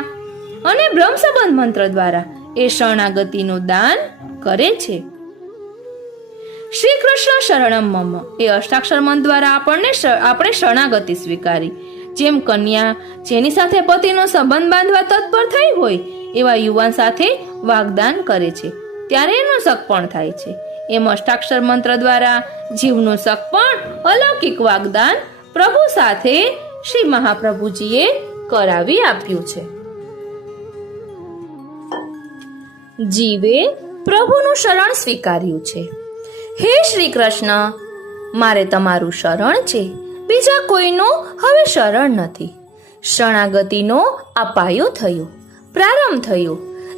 અને બ્રહ્મસંબંધ મંત્ર દ્વારા એ શરણાગતિનું દાન કરે છે. શ્રી કૃષ્ણ શરણમ મમ એ અષ્ટાક્ષર મંત્ર દ્વારા આપણે શરણાગતિ સ્વીકારી. જેમ કન્યા જેની સાથે પતિનો સંબંધ બાંધવા તત્પર થઈ હોય એવા યુવાન સાથે વાગ્દાન કરે છે ત્યારે એનું સક પણ થાય છે. એમ અષ્ટાક્ષર મંત્ર દ્વારા જીવનું સક પણ અલૌકિક વાગ્દાન પ્રભુ સાથે શ્રી મહાપ્રભુજીએ કરાવી આપ્યું છે. જીવે પ્રભુનું શરણ સ્વીકાર્યું છે. હે શ્રી કૃષ્ણ, મારે તમારું શરણ છે, બીજા કોઈનું હવે શરણ નથી. શરણાગતિનો આ પાયો થયો, પ્રારંભ થયો.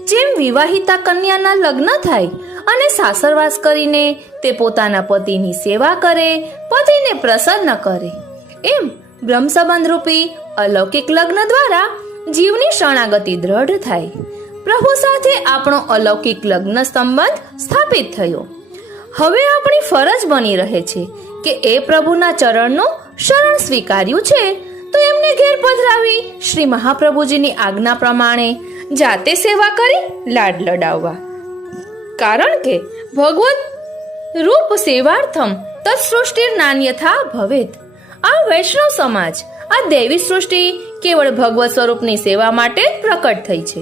જેમ વિવાહિતા કન્યાના લગ્ન થાય અને સાસરવાસ કરીને તે પોતાના પતિની સેવા કરે, પતિને પ્રસન્ન કરે, એમ બ્રહ્મસંબંધ રૂપી અલૌકિક લગ્ન દ્વારા જીવની શરણાગતિ દ્રઢ થાય. પ્રભુ સાથે આપણો અલૌકિક લગ્ન સંબંધ સ્થાપિત થયો. હવે આપણી ફરજ બની રહે છે કે એ પ્રભુના ચરણનું શરણ સ્વીકાર્યું છે તો એમને ઘેર પધરાવી શ્રી મહાપ્રભુજીની આજ્ઞા પ્રમાણે જાતે સેવા કરી લાડ લડાવવા. કારણ કે ભગવત રૂપ સેવાર્થમ તત્સૃષ્ટિ નાન્યથા ભવેત. આ વૈષ્ણવ સમાજ, આ દૈવી સૃષ્ટિ કેવળ ભગવત સ્વરૂપની સેવા માટે જ પ્રકટ થઈ છે.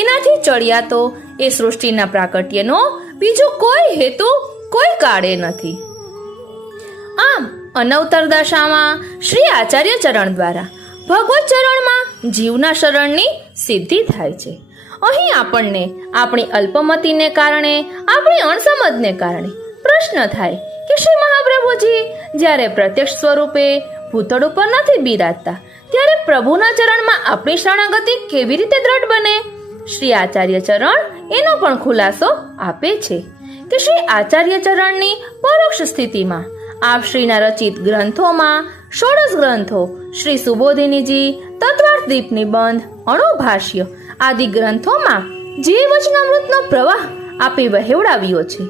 એનાથી ચડિયા તો એ સૃષ્ટિના પ્રાકટ્યનો બીજો કોઈ હેતુ કોઈ કાળે નથી. આમ અનવતર દશામાં શ્રી આચાર્ય ચરણ દ્વારા ભગવત ચરણમાં જીવના શરણની સિદ્ધિ થાય છે. અહીં આપણને આપણી અલ્પમતિને કારણે, આપણી અણસમજને કારણે પ્રશ્ન થાય કે શ્રી મહાપ્રભુજી જ્યારે પ્રત્યક્ષ સ્વરૂપે ભૂતળ ઉપર નથી બિરાજતા ત્યારે પ્રભુના ચરણમાં આપણી શરણાગતિ કેવી રીતે દ્રઢ બને? શ્રી આચાર્ય ચરણ એનો પણ ખુલાસો આપે છે કે શ્રી આચાર્ય ચરણની પરોક્ષ સ્થિતિમાં આપ શ્રીના રચિત ગ્રંથોમાં 16 ગ્રંથો, શ્રી સુબોધિનીજી, તત્વાર્થ દીપ નિબંધ, અણુભાષ્ય આદિ ગ્રંથોમાં જે વચનામૃતનો પ્રવાહ આપે વહેવડાવ્યો છે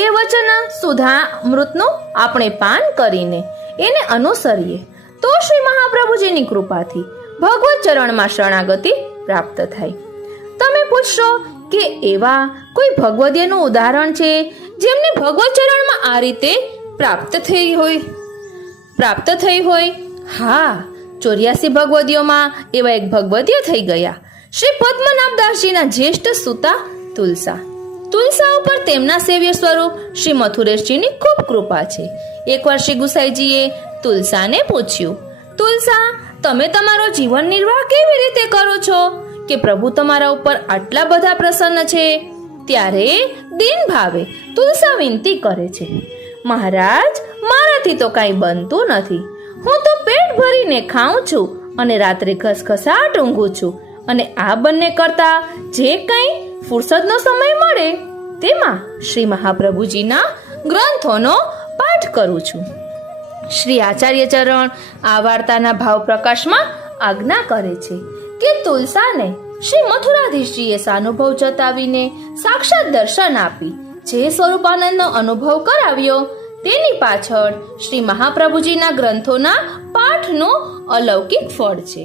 એ વચન સુધામૃતનું આપણે પાન કરીને એને અનુસરીએ તો શ્રી મહાપ્રભુજીની કૃપાથી ભગવત ચરણમાં શરણાગતિ પ્રાપ્ત થાય. તમે પૂછશો કે એવા કોઈ ભગવદીયનું ઉદાહરણ છે જેમને ભગવત ચરણમાં આ રીતે પ્રાપ્ત થઈ હોય? હા, 84 ભગવદીઓમાં એવા એક ભગવદીય થઈ ગયા શ્રી પદ્મનાભદાસજીના જ્યેષ્ઠ સુતા તુલસા ઉપર તેમના સેવ્ય સ્વરૂપ શ્રી મથુરેશજીની ખૂબ કૃપા છે. એકવાર શ્રી ગુસાઈજીએ તુલસાને પૂછ્યું, તુલસા, તમે તમારો જીવન નિર્વાહ કેવી રીતે કરો છો કે પ્રભુ તમારા ઉપર આટલા બધા પ્રસન્ન છે? ત્યારે દીન ભાવે તુલસા વિનંતી કરે છે, મહારાજ, મારાથી તો કાંઈ બનતું નથી. હું તો પેટ ભરીને ખાઉં છું અને રાત્રે ઘસઘસાટ ઊંઘું છું, અને આ બંને કરતા જે કંઈ ફુરસદનો સમય મળે તેમાં શ્રી મહાપ્રભુજીના ગ્રંથોનો પાઠ કરું છું. શ્રી આચાર્ય ચરણ આ વાર્તાના ભાવ પ્રકાશમાં આજ્ઞા કરે છે કે તુલસાને શ્રી મથુરાધીશજીએ સાનુભવ જતાવીને સાક્ષાત દર્શન આપી જે સ્વરૂપાનંદનો અનુભવ કરાવ્યો તેની પાછળ શ્રી મહાપ્રભુજીના ગ્રંથોના પાઠનું અલૌકિક ફળ છે.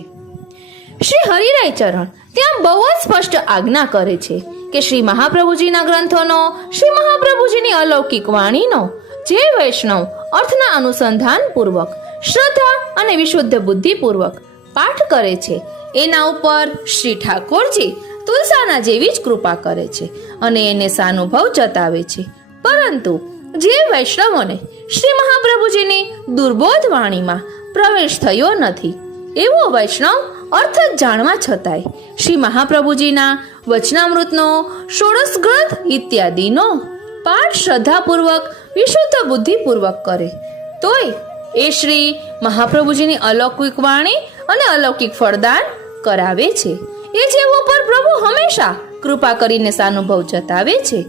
શ્રી હરિરાય ચરણ ત્યાં બહુ જ સ્પષ્ટ આજ્ઞા કરે છે કે શ્રી મહાપ્રભુજીના ગ્રંથોનો, શ્રી મહાપ્રભુજીની અલૌકિક વાણીનો જે વૈષ્ણવ અર્થના અનુસંધાન પૂર્વક, શ્રદ્ધા અને વિશુદ્ધ બુદ્ધિ પૂર્વક પાઠ કરે છે એના ઉપર શ્રી ઠાકોરજી તુલસાના જેવી જ કૃપા કરે છે અને એને સાનુભવ જતાવે છે. પરંતુ જે વૈષ્ણવોને શ્રી મહાપ્રભુજીની દુર્બોધ વાણીમાં પ્રવેશ થયો નથી એવો વૈષ્ણવ અર્થ જાણવા છતાંય શ્રી મહાપ્રભુજીના વચનામૃતનો, ષોડશ ગ્રંથ ઇત્યાદિનો પાઠ શ્રદ્ધાપૂર્વક, વિશુદ્ધ બુદ્ધિપૂર્વક કરે તોય એ શ્રી મહાપ્રભુજીની અલૌકિક વાણી અને અલૌકિક ફળદાન કરાવે છે. એ જેવો પર પ્રભુ હંમેશા કૃપા કરીને સાનુભવ જતાવે છે.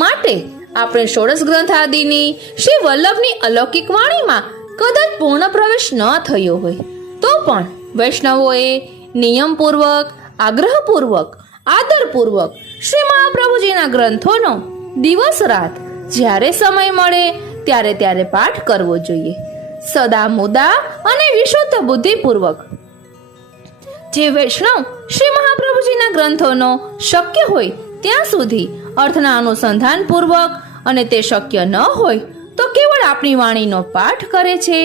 માટે આપણે ષોડશ ગ્રંથ આદિની શ્રી વલ્લભની અલૌકિક વાણીમાં કદાચ પૂર્ણ પ્રવેશ ન થયો હોય તો પણ વૈષ્ણવોએ નિયમપૂર્વક, આગ્રહપૂર્વક, આદરપૂર્વક શ્રી મહાપ્રભુજીના ગ્રંથોનો દિવસ રાત જ્યારે સમય મળે ત્યારે પાઠ કરવો જોઈએ. સદા મુદા અને વિશુદ્ધ બુદ્ધિપૂર્વક જે વૈષ્ણવ શ્રી મહાપ્રભુજીના ગ્રંથોનો શક્ય હોય ત્યાં સુધી અર્થના અનુસંધાન પૂર્વક અને તે શક્ય ન હોય તો કેવળ આપણી વાણીનો પાઠ કરે છે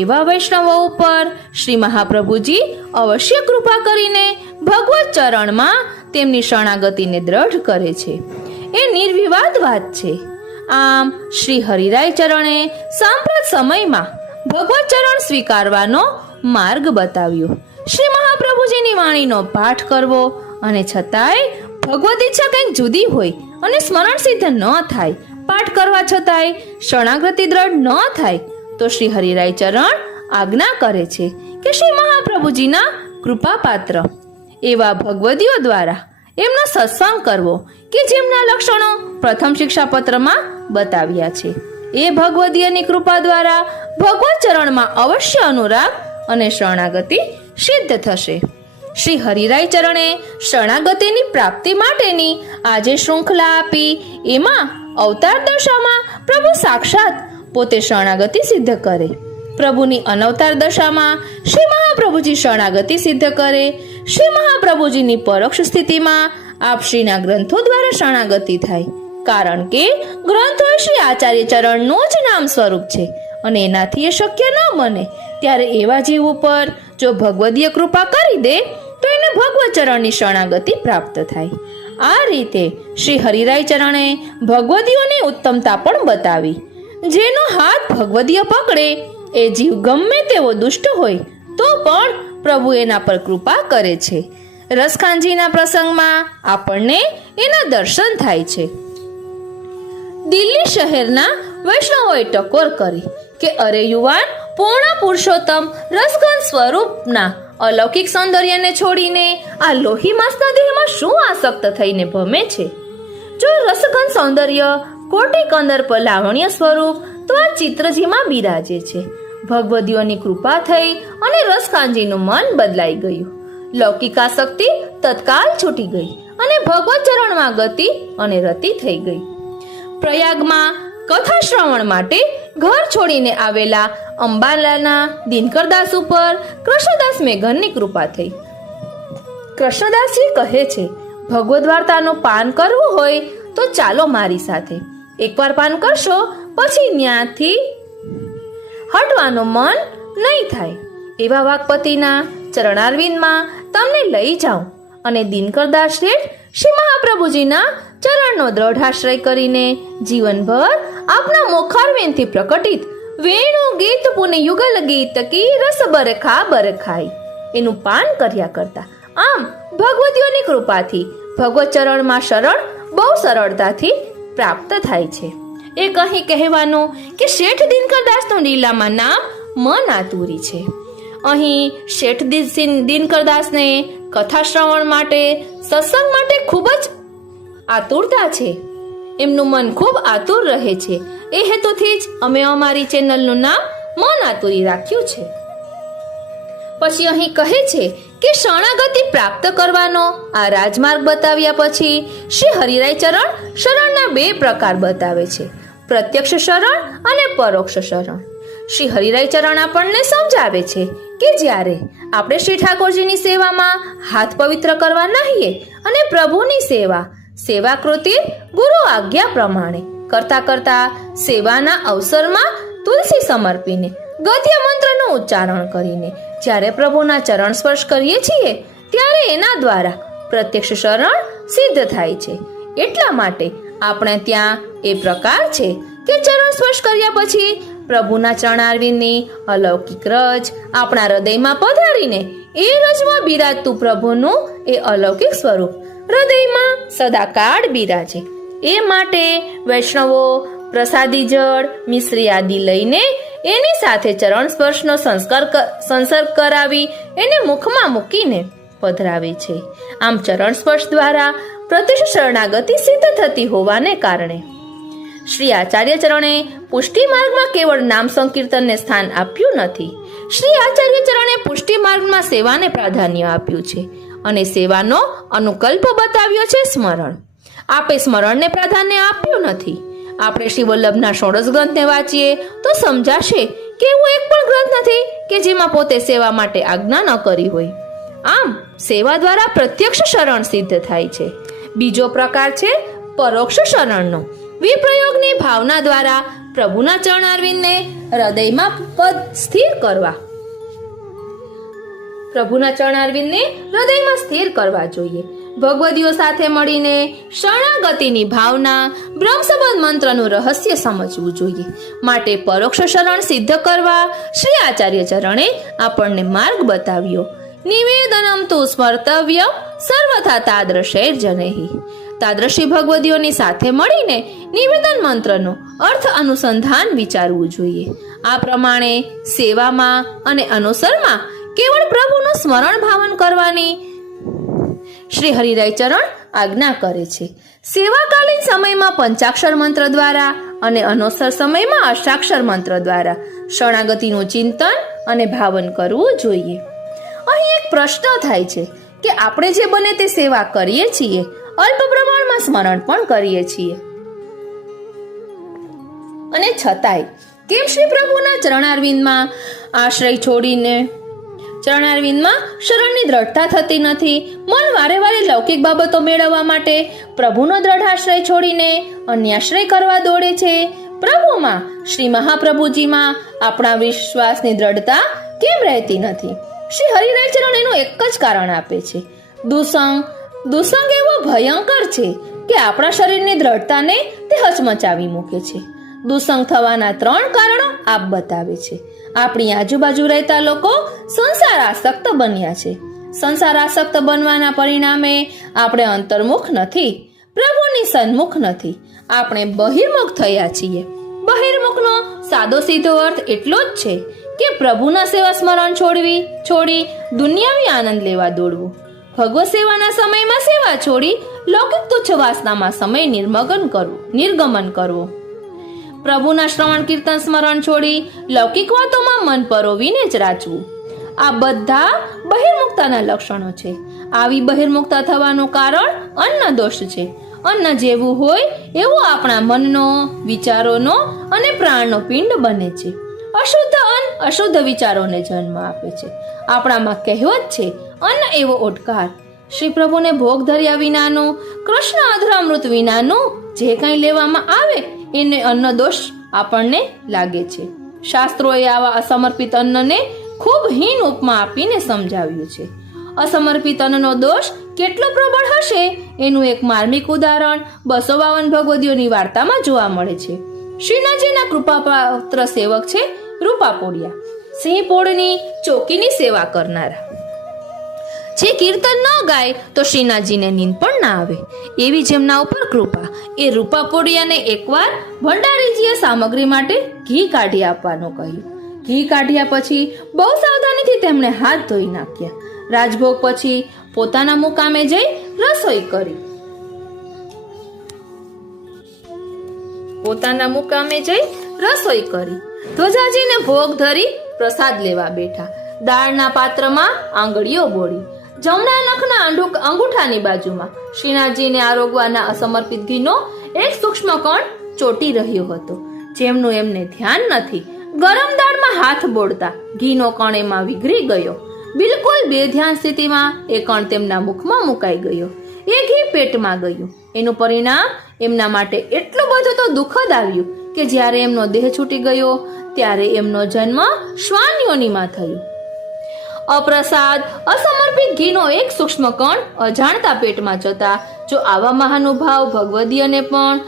એવા વૈષ્ણવો ઉપર શ્રી મહાપ્રભુજી અવશ્ય કૃપા કરીને ભગવત ચરણમાં તેમની શરણાગતિને દ્રઢ કરે છે. એ નિર્વિવાદ વાત છે. આમ શ્રી હરિરાય ચરણે સાંપ્રત સમયમાં ભગવત ચરણ સ્વીકારવાનો માર્ગ બતાવ્યો. શ્રી મહાપ્રભુજીની વાણીનો પાઠ કરવો અને છતાંય ભગવત ઈચ્છા કંઈક જુદી હોય અને સ્મરણ સિદ્ધ ન થાય, પાઠ કરવા છતાંય શરણાગતિ દ્રઢ ન થાય તો શ્રી હરિરાય ચરણ આજ્ઞા કરે છે કે શ્રી મહાપ્રભુજીના કૃપાપાત્ર એવા ભગવદીઓ દ્વારા એમનો સત્સંગ કરવો કે જેમના લક્ષણો પ્રથમ શિક્ષાપત્રમાં બતાવ્યા છે. એ ભગવદીયની કૃપા દ્વારા ભગવત ચરણમાં અવશ્ય અનુરાગ અને શરણાગતિ સિદ્ધ થશે. શ્રી હરિરાય ચરણે શરણાગતિની પ્રાપ્તિ માટેની આજે શૃંખલા આપી એમાં અવતાર દશામાં પ્રભુ સાક્ષાત પોતે શરણાગતિ સિદ્ધ કરે, પ્રભુની અનવતાર દશામાં શ્રી મહાપ્રભુજી શરણાગતિ સિદ્ધ કરે, શ્રી મહાપ્રભુજીની પરોક્ષ સ્થિતિમાં આપશ્રીના ગ્રંથો દ્વારા શરણાગતિ થાય. કારણ કે ગ્રંથો શ્રી આચાર્ય ચરણનું જ નામ સ્વરૂપ છે અને એનાથી એ શક્ય ન બને ત્યારે એવા જીવ ઉપર જો ભગવદીય કૃપા કરી દે તો એને ભગવત ચરણની શરણાગતિ પ્રાપ્ત થાય. આ રીતે શ્રી હરિરાય ચરણે ભગવદીઓની ઉત્તમતા પણ બતાવી. જેનો હાથ ભગવદીય પકડે એ જીવ ગમે તેવો દુષ્ટ હોય તો પણ પ્રભુ એના પર કૃપા કરે છે. રસખાનજીના પ્રસંગમાં આપણને એના દર્શન થાય છે. દિલ્હી શહેરના વૈષ્ણવોએ ટકોર કરી કે અરે યુવાન, પૂર્ણ પુરુષોત્તમ રસઘન સ્વરૂપના અલૌકિક સૌંદર્યને છોડીને આ લોહી માંસના દેહમાં શું આસક્ત થઈને ભમે છે? જો રસઘન સૌંદર્ય કોટી કંદર્પ લાવણ્ય સ્વરૂપ તો આ ચિત્રજીમાં બિરાજે છે. ભગવદીઓની કૃપા થઈ અને રસખાનજીનું મન બદલાઈ ગયું. લૌકિક આસક્તિ તત્કાલ છૂટી ગઈ અને ભગવત ચરણમાં ગતિ અને રતિ થઈ ગઈ. પ્રયાગમાં કથા શ્રવણ માટે ઘર છોડીને આવેલા અંબાલાના દિનકરદાસ ઉપર કૃષ્ણદાસ મેઘનની કૃપા થઈ. કૃષ્ણદાસજી કહે છે, ભગવદ્ વાર્તાનું પાન કરવું હોય તો ચાલો મારી સાથે. એકવાર પાન કરશો પછી ત્યાંથી હટવાનું મન નહીં થાય. એવા વાકપતિના ચરણારવિંદમાં તમને લઈ જાઉં અને દિનકરદાસ શેઠ શ્રી મહાપ્રભુજીના ચરણનો દ્રઢાશ્રય કરીને જીવનભર આપના મુખારવિંદથી પ્રકટિત વેણુ ગીત પુને યુગલ ગીત કી રસ બરખા બરખાઈ એનું પાન કર્યા કરતા. આમ ભગવતીઓની કૃપાથી ભગવત ચરણમાં શરણ બહુ સરળતાથી પ્રાપ્ત થાય છે. એ કહી કહેવાનું કે શેઠ દિનકરદાસનું લીલામાં નામ મન આતુરી છે. અહીં શેઠ દિનકરદાસને કથા શ્રવણ માટે, સત્સંગ માટે ખૂબ જ આતુરતા છે. એમનું મન ખૂબ આતુર રહે છે. એ હેતુથી જ અમે અમારી ચેનલનું નામ મન આતુરી રાખ્યું છે. પછી અહીં કહે છે કે શરણાગતિ પ્રાપ્ત કરવાનો આ રાજમાર્ગ બતાવ્યા પછી શ્રી હરિરાય ચરણ શરણના 2 પ્રકાર બતાવે છે, પ્રત્યક્ષ શરણ અને પરોક્ષ શરણ. શ્રી હરિરાય ચરણ આપણને સમજાવે છે કે જ્યારે આપણે શ્રી ઠાકોરજીની સેવામાં હાથ પવિત્ર કરવા નાહીએ અને પ્રભુની સેવાકૃતિ ગુરુ આજ્ઞા પ્રમાણે કરતા કરતા સેવાના અવસરમાં તુલસી સમર્પીને ગદ્ય મંત્રનું ઉચ્ચારણ કરીને જ્યારે પ્રભુના ચરણ સ્પર્શ કરીએ છીએ ત્યારે એના દ્વારા પ્રત્યક્ષ શરણ સિદ્ધ થાય છે. એટલા માટે આપણે ત્યાં એ પ્રકાર છે કે ચરણ સ્પર્શ કર્યા પછી પ્રભુના ચરણારવિંદની અલૌકિક રજ આપણા હૃદયમાં પધારીને એ રજમાં બિરાજતું પ્રભુનું એ અલૌકિક સ્વરૂપ હૃદયમાં સદાકાળ બિરાજે. એ માટે વૈષ્ણવો પ્રસાદી જળ, મિશ્રી આદિ લઈને એની સાથે ચરણ સ્પર્શનો સંસર્ગ કરાવી એને મુખમાં મૂકીને પધરાવે છે. આમ ચરણ સ્પર્શ દ્વારા પ્રત્યક્ષ શરણાગતિ સિદ્ધ થતી હોવાને કારણે શ્રી આચાર્ય ચરણે પુષ્ટિ માર્ગમાં કેવળ નામ સંકીર્તનને સ્થાન આપ્યું નથી. શ્રી આચાર્ય ચરણે પુષ્ટિ માર્ગમાં સેવાને પ્રાધાન્ય આપ્યું છે અને સેવાનો અનુકલ્પ બતાવ્યો છે સ્મરણ. આપે સ્મરણને પ્રાધાન્ય આપ્યું નથી. આપણે શ્રી વલ્લભના 16 ગ્રંથને વાંચીએ તો સમજાશે કે એવું એક પણ ગ્રંથ નથી કે જેમાં પોતે સેવા માટે આજ્ઞા ન કરી હોય. આમ સેવા દ્વારા પ્રત્યક્ષ શરણ સિદ્ધ થાય છે. બીજો પ્રકાર છે પરોક્ષ શરણનો. વિપ્રયોગની ભાવના દ્વારા પ્રભુના ચરણારવિંદને હૃદયમાં પદ સ્થિર કરવા. પ્રભુના ચરણારવિંદને હૃદયમાં સ્થિર કરવા જોઈએ. ભગવદીઓ સાથે મળીને શરણાગતિની ભાવના બ્રહ્મસંબંધ મંત્રનું રહસ્ય સમજવું જોઈએ. માટે પરોક્ષ શરણ સિદ્ધ કરવા શ્રી આચાર્ય ચરણે આપણને માર્ગ બતાવ્યો. નિવેદનમ તુ સ્મર્તવ્ય સર્વથા તાદ્રશૈર જનૈ. તાદ્રશી ભગવદીઓની સાથે મળીને નિવેદન મંત્રનો અર્થ અનુસંધાન વિચારવું જોઈએ. આ પ્રમાણે સેવામાં અને અનુસરમાં કેવળ પ્રભુનું સ્મરણ ભાવન કરવાની શ્રી હરિરાય ચરણ આજ્ઞા કરે છે. સેવાકાલીન સમયમાં પંચાક્ષર મંત્ર દ્વારા અને અનુસર સમયમાં અષ્ટાક્ષર મંત્ર દ્વારા શરણાગતિનું ચિંતન અને ભાવન કરવું જોઈએ. અહીં એક પ્રશ્ન થાય છે કે આપણે જે બને તે સેવા કરીએ છીએ, અલ્પ પ્રમાણમાં સ્મરણ પણ કરીએ છીએ, અને છતાંય કેમ શ્રી પ્રભુના ચરણારવિંદમાં આશ્રય છોડીને ચરણારવિંદમાં શરણની દ્રઢતા થતી નથી? મન વારે વારે લૌકિક બાબતો મેળવવા માટે પ્રભુનો દ્રઢ આશ્રય છોડીને અન્યાશ્રય કરવા દોડે છે. પ્રભુમાં શ્રી મહાપ્રભુજીમાં આપણા વિશ્વાસની દ્રઢતા કેમ રહેતી નથી? શ્રી હરિરાય ચરણ એનું એક જ કારણ આપે છે. દુસંગ એવો ભયંકર છે કે આપણા શરીરની દ્રઢતાને તે હચમચાવી મૂકે છે. દુસંગ થવાના 3 કારણો આપ બતાવે છે. આપણી આજુબાજુ રહેતા લોકો સંસાર આસક્ત બન્યા છે. સંસાર આસક્ત બનવાના પરિણામે આપણે અંતર્મુખ નથી, પ્રભુની સન્મુખ નથી, આપણે બહિર્મુખ થયા છીએ. બહિર્મુખનો સાદો સીધો અર્થ એટલો જ છે કે પ્રભુના સેવા સ્મરણ છોડી દુનિયાવી આનંદ લેવા દોડવું. ભગવત સેવાના સમયમાં સેવા છોડી લૌકિક તુચ્છ વાસનામાં સમય નિર્ગમન કરવું. પ્રભુના શ્રવણ કીર્તન સ્મરણ છોડી લૌકિક વાતોમાં મન પરોવીને જ રાચવું. આ બધા બહિર્મુક્તાના લક્ષણો છે. આવી બહિર્મુક્તા થવાનું કારણ અન્ન દોષ છે. અન્ન જેવું હોય એવું આપણા મનનો, વિચારોનો અને પ્રાણનો પિંડ બને છે. અશુદ્ધ અન્ન અશુદ્ધ વિચારોને જન્મ આપે છે. આપણામાં કહેવત છે, અન્ન એવો ઓડકાર શ્રી પ્રભુને ભોગ ધર્યા વિનાનું, કૃષ્ણ અધરામૃત વિનાનું જે કંઈ લેવામાં આવે એને અન્ન દોષ આપણને લાગે છે. શાસ્ત્રોએ આવા અસમર્પિત અન્નને ખૂબ હીન ઉપમા આપીને સમજાવ્યું છે. અસમર્પિત અન્નનો દોષ કેટલો પ્રબળ હશે એનું એક માર્મિક ઉદાહરણ 252 ભગવદીઓની વાર્તામાં જોવા મળે છે. શ્રીનાથજીના કૃપાપાત્ર સેવક છે રૂપાપોળિયા, સિંહ પોળની ચોકીની સેવા કરનારા. જે કીર્તન ન ગાય તો શ્રીનાથજીને નીંદ પણ ના આવે એવી જેમના ઉપર કૃપા. એ રૂપાપોળિયાને એકવાર ભંડારીજીએ સામગ્રી માટે ઘી કાઢી આપવાનું કહ્યું. ઘી કાઢ્યા પછી બહુ સાવધાનીથી તેમણે હાથ ધોઈ નાખ્યા. રાજભોગ પછી પોતાના મુકામે જઈ રસોઈ કરી. ધ્વજાજીને ભોગ ધરી પ્રસાદ લેવા બેઠા. દાળના પાત્રમાં આંગળીઓ બોળી. જમણા નખના અંગૂઠાની બાજુમાં શ્રીનાથજીને આરોગવાના અસમર્પિત ઘીનો એક સૂક્ષ્મ કણ ચોટી રહ્યો હતો. જેમનું એમને ધ્યાન નથી. ગરમ દાળમાં હાથ બોળતા ઘીનો કણ એમાં વિઘરી ગયો. બિલકુલ બેધ્યાન સ્થિતિમાં એ કણ તેમના મુખમાં મુકાઈ ગયો. એ ઘી પેટમાં ગયું. એનું પરિણામ એમના માટે એટલું બધું તો દુઃખદ આવ્યું કે જ્યારે એમનો દેહ છૂટી ગયો ત્યારે એમનો જન્મ શ્વાન યોનિમાં થયો. અપ્રસાદ અસમર્પિત ઘીનો એક સૂક્ષ્મ કણ અજાણતા પેટમાં જતા જો આવા મહાનુભાવ ભગવદીયને પણ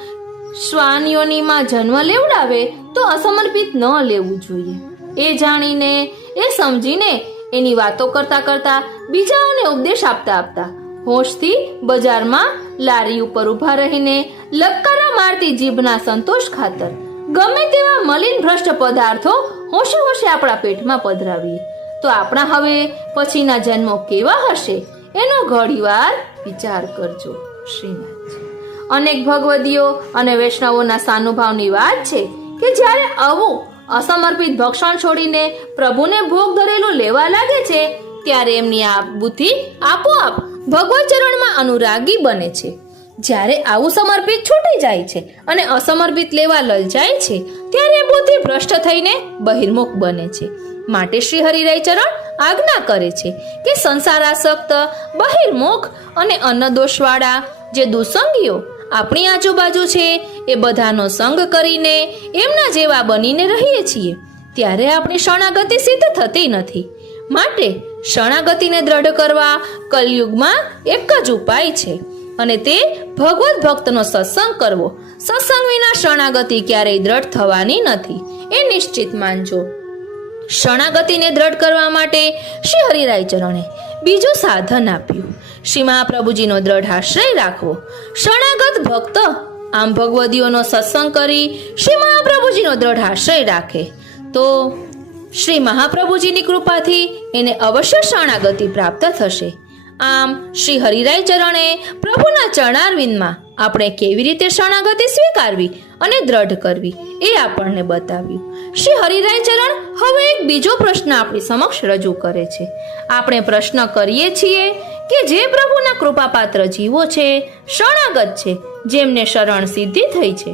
શ્વાન યોનિમાં જન્મ લેવડાવે તો અસમર્પિત ન લેવું જોઈએ. એ જાણીને એ સમજીને એની વાતો કરતા કરતા બીજાઓને ઉપદેશ આપતા આપતા હોશથી બજારમાં લારી ઉપર ઊભા રહીને લપકારા મારતી જીભના સંતોષ ખાતર ગમે તેવા મલિન ભ્રષ્ટ પદાર્થો હોશે હોશે આપણા પેટમાં પધરાવીએ તો આપણા હવે પછીના જન્મો કેવા હશે એનો ઘડીવાર વિચાર કરજો. શ્રીનાથજી. અનેક ભગવદીઓ અને વૈષ્ણવોના સાનુભાવની વાત છે કે જ્યારે આવું અસમર્પિત ભક્ષણ છોડીને પ્રભુને ભોગ ધરેલું લેવા લાગે છે ત્યારે એમની આ બુદ્ધિ આપોઆપ ભગવત ચરણમાં અનુરાગી બને છે. જ્યારે આવું સમર્પિત છૂટી જાય છે અને અસમર્પિત લેવા લલચાય છે ત્યારે બુદ્ધિ ભ્રષ્ટ થઈને બહિર્મુખ બને છે. માટે શ્રી હરિરાય ચરણ આજ્ઞા કરે છે કે સંસારાસક્ત, બહિર્મુખ અને અન્નદોષવાળા જે દુસંગીઓ આપણી આજુબાજુ છે એ બધાનો સંગ કરીને એમના જેવા બનીને રહીએ છીએ ત્યારે આપણી શરણાગતિ સિદ્ધ થતી નથી. માટે શરણાગતિને દ્રઢ કરવા કલયુગમાં એક જ ઉપાય છે અને તે ભગવત ભક્તનો સત્સંગ કરવો. સત્સંગ વિના શરણાગતિ ક્યારેય દ્રઢ થવાની નથી એ નિશ્ચિત માનજો. શરણાગતિને દ્રઢ કરવા માટે શ્રી હરિરાય ચરણે બીજું સાધન આપ્યું. શ્રી મહાપ્રભુજીનો દ્રઢ આશ્રય રાખવો. શરણાગત ભક્ત આમ ભગવદીઓનો સત્સંગ કરી શ્રી મહાપ્રભુજીનો દ્રઢ આશ્રય રાખે તો શ્રી મહાપ્રભુજીની કૃપાથી એને અવશ્ય શરણાગતિ પ્રાપ્ત થશે. આમ શ્રી હરિરાય ચરણે પ્રભુના ચરણારવિંદમાં આપણે કેવી રીતે શરણાગતિ સ્વીકારવી અને દ્રઢ કરવી એ આપણને બતાવ્યું. શ્રી હરિરાય ચરણ હવે એક બીજો પ્રશ્ન આપણી સમક્ષ રજૂ કરે છે. આપણે પ્રશ્ન કરીએ છીએ કે જે પ્રભુના કૃપાપાત્ર જીવો છે, શરણાગત છે, જેમને શરણ સિદ્ધિ થઈ છે,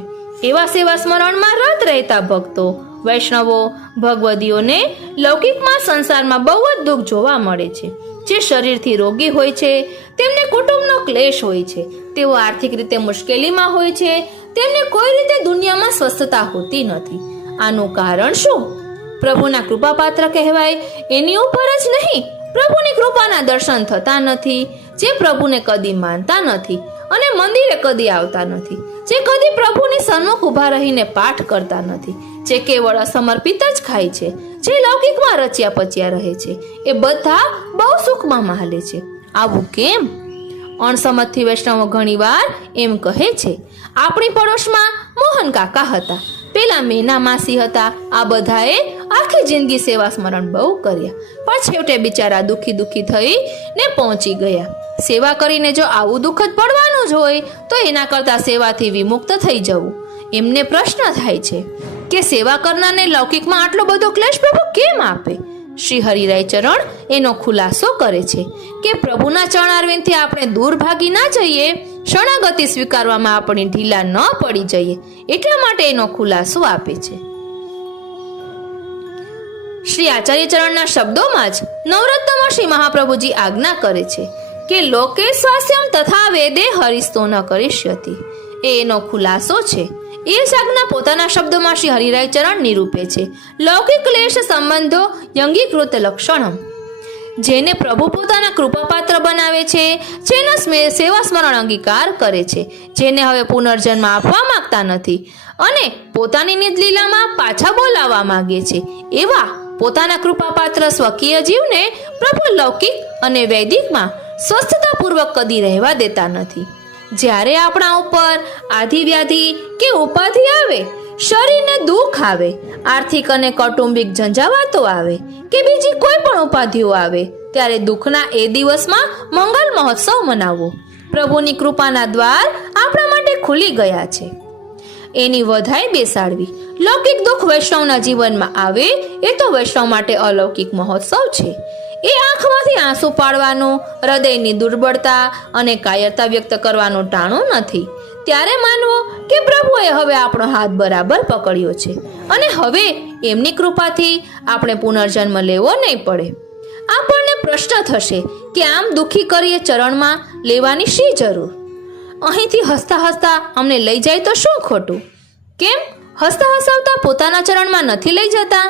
એવા સેવા સ્મરણમાં રત રહેતા ભક્તો, વૈષ્ણવો, ભગવદીઓને લૌકિકમાં સંસારમાં બહુ જ દુઃખ જોવા મળે છે. જે શરીરથી રોગી હોય છે, તેમને કુટુંબનો ક્લેશ હોય છે, તેઓ આર્થિક રીતે મુશ્કેલીમાં હોય છે, તેમને કોઈ રીતે દુનિયામાં સ્વસ્થતા હોતી નથી. આનું કારણ શું? પ્રભુના કૃપાપાત્ર કહેવાય એની ઉપર જ નહીં, પ્રભુની કૃપાના દર્શન થતા નથી, જે પ્રભુને કદી માનતા નથી અને મંદિરે કદી આવતા નથી, જે કદી પ્રભુની સન્મુખ ઊભા રહીને પાઠ કરતા નથી, જે કેવળ અસમર્પિત જ ખાય છે, જે લૌકિકમાં રચ્યા પચ્યા રહે છે, એ બધા બહુ સુખમાં માહલે છે. આવું કેમ? અણસમજથી વૈષ્ણવો ઘણીવાર એમ કહે છે, આપણી પડોશમાં મોહન કાકા હતા, પેલા મેના માસી હતા, આ બધાએ આખી જિંદગી સેવા સ્મરણ બહુ કર્યા, પણ છેવટે બિચારા દુઃખી થઈ ને પહોંચી ગયા. સેવા કરીને જો આવું દુઃખ જ પડવાનું જ હોય તો એના કરતા સેવાથી વિમુક્ત થઈ જવું. એમને પ્રશ્ન થાય છે કે સેવા કરનારને લૌકિકમાં આટલો બધો ક્લેશ પ્રભુ કેમ આપે? શ્રી હરિરાય ચરણ એનો ખુલાસો કરે છે કે પ્રભુના ચરણારવિંદથી આપણે દૂર ભાગી ના જઈએ, શરણાગતિ સ્વીકારવામાં આપણી ઢીલા ન પડી જઈએ, એટલા માટે એનો ખુલાસો આપે છે. શ્રી આચાર્ય ચરણના શબ્દોમાં જ નવરત્નમાં શ્રી મહાપ્રભુજી આજ્ઞા કરે છે કે લોકે સ્વાસ્યમ તથા વેદે હરિસ્તો ન કરીષ્યતિ. એનો ખુલાસો છે. એ જ આજ્ઞા પોતાના શબ્દોમાં શ્રી હરિરાય ચરણ નિરૂપે છે. લૌકિક ક્લેશ સંબંધો યંગીકૃત લક્ષણમ. જેને પ્રભુ પોતાના કૃપાપાત્ર બનાવે છે, જેનો સેવા સ્મરણ અંગીકાર કરે છે, જેને હવે પુનર્જન્મ આપવા માંગતા નથી અને પોતાની નિજ લીલામાં પાછા બોલાવવા માંગે છે, એવા પોતાના કૃપાપાત્ર સ્વકીય જીવને પ્રભુ લૌકિક અને વૈદિકમાં સ્વસ્થતાપૂર્વક કદી રહેવા દેતા નથી. જ્યારે આપણા ઉપર આધિ વ્યાધિ કે ઉપાધિ આવે, શરીરને દુઃખ આવે, આર્થિક અને કૌટુંબિક ઝંઝાવાતો આવે કે બીજી કોઈ પણ ઉપાધિઓ આવે, ત્યારે દુઃખના એ દિવસમાં મંગલ મહોત્સવ મનાવવો. પ્રભુની કૃપાના દ્વાર આપણા માટે ખુલી ગયા છે, એની વધાઈ બેસાડવી. લૌકિક દુઃખ વૈષ્ણવના જીવનમાં આવે એ તો વૈષ્ણવ માટે અલૌકિક મહોત્સવ છે. એ આંખમાંથી આંસુ પાડવાનું, હૃદયની દુર્બળતા અને કાયરતા વ્યક્ત કરવાનું ટાણું નથી. ત્યારે માનવો કે પ્રભુએ હવે આપણો હાથ બરાબર પકડ્યો છે અને હવે એમની કૃપાથી આપણે પુનર્જન્મ લેવો નહીં પડે. આપણને પ્રશ્ન થશે કે આમ દુઃખી કરીએ ચરણમાં લેવાની શી જરૂર? અહીંથી હસતા હસતા અમને લઈ જાય તો શું ખોટું? કેમ હસતા હસાવતા પોતાના ચરણમાં નથી લઈ જતા?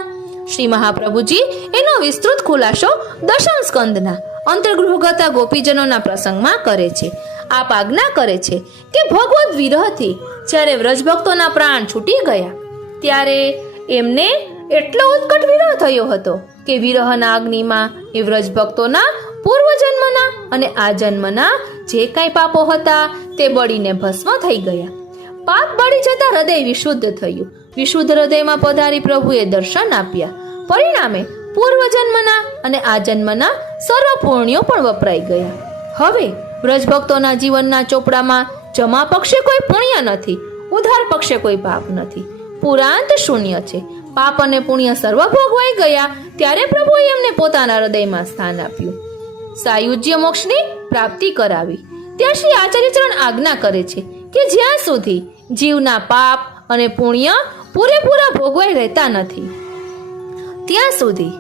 શ્રી મહાપ્રભુજી એનો વિસ્તૃત ખુલાસો દશમ સ્કંદના અંતર્ગૃહગત ગોપીજનોના પ્રસંગમાં કરે છે. આપ આજ્ઞા કરે છે કે ભગવદ વિરહથી જ્યારે વ્રજભક્તોના પ્રાણ છૂટી ગયા, ત્યારે એમને એટલો ઉત્કટ વિરહ થયો હતો કે વિરહના અગ્નિમાં એ વ્રજભક્તોના પૂર્વજન્મના અને આ જન્મના જે કાંઈ પાપો હતા તે બળીને ભસ્મ થઈ ગયા. પાપ બળી જતા હૃદય વિશુદ્ધ થયું. વિશુદ્ધ હૃદયમાં પધારી પ્રભુએ દર્શન આપ્યા. પરિણામે પૂર્વજન્મના અને આ જન્મના સર્વ પુણ્યો પણ વપરાઈ ગયા. હવે વ્રજભક્તોના જીવનના ચોપડામાં જમા પક્ષે કોઈ પુણ્ય નથી, ઉધાર પક્ષે કોઈ પાપ નથી. પુરાંત શૂન્ય છે. પાપ અને પુણ્ય સર્વ ભોગવાઈ ગયા. ત્યારે પ્રભુએ એમને પોતાના હૃદયમાં સ્થાન આપ્યું, સાયુજ્ય મોક્ષની પ્રાપ્તિ કરાવી. ત્યાં શ્રી આચાર્યચરણ આજ્ઞા કરે છે કે જ્યાં સુધી જીવના પાપ અને પુણ્ય પૂરેપૂરા ભોગવાઈ રહેતા નથી, ત્યાં સુધી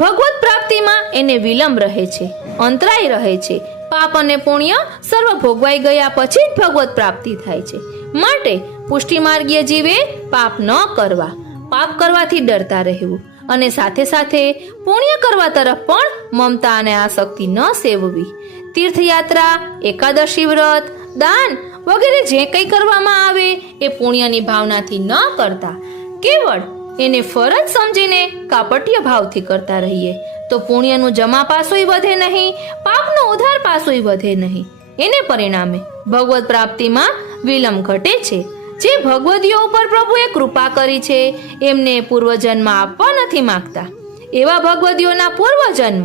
ભગવત પ્રાપ્તિમાં એને વિલંબ રહે છે, અંતરાય રહે છે. પાપ અને પુણ્ય સર્વ ભોગવાઈ ગયા પછી જ ભગવત પ્રાપ્તિ થાય છે. માટે પુષ્ટિ માર્ગીય જીવે પાપ ન કરવા, પાપ કરવાથી ડરતા રહેવું અને સાથે સાથે પુણ્ય કરવા તરફ પણ મમતા અને આસક્તિ ન સેવવી. તીર્થયાત્રા, એકાદશી વ્રત, દાન વગેરે જે કંઈ કરવામાં આવે એ પુણ્યની ભાવનાથી ન કરતા કેવળ એને ફરજ સમજીને કાપટ્ય ભાવથી કરતા રહીએ તો પુણ્યનું જમા પાસોય વધે નહીં, પાપનો ઉધાર પાસોય વધે નહીં. એને પરિણામે ભગવત પ્રાપ્તિમાં વિલંબ ઘટે છે. જે ભગવદીઓ ઉપર પ્રભુએ કૃપા કરી છે એમને પૂર્વજન્મ આપવા નથી માંગતા, એવા ભગવદીઓના પૂર્વજન્મ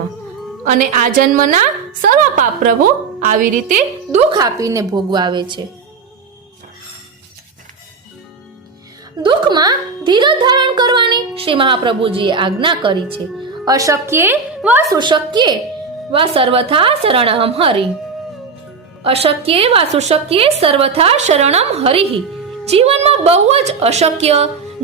અને આ જન્મના સર્વ પાપ પ્રભુ આવી રીતે દુઃખ આપીને ભોગવાવે છે. દુઃખમાં ધીરજ ધારણ કરવાની શ્રી મહાપ્રભુજીએ આજ્ઞા કરી છે. અશક્ય વા સુશક્ય વા સર્વથા શરણમ હરિ. અશક્ય વા સુશક્ય સર્વથા શરણમ હરિ. જીવનમાં બહુ જ અશક્ય,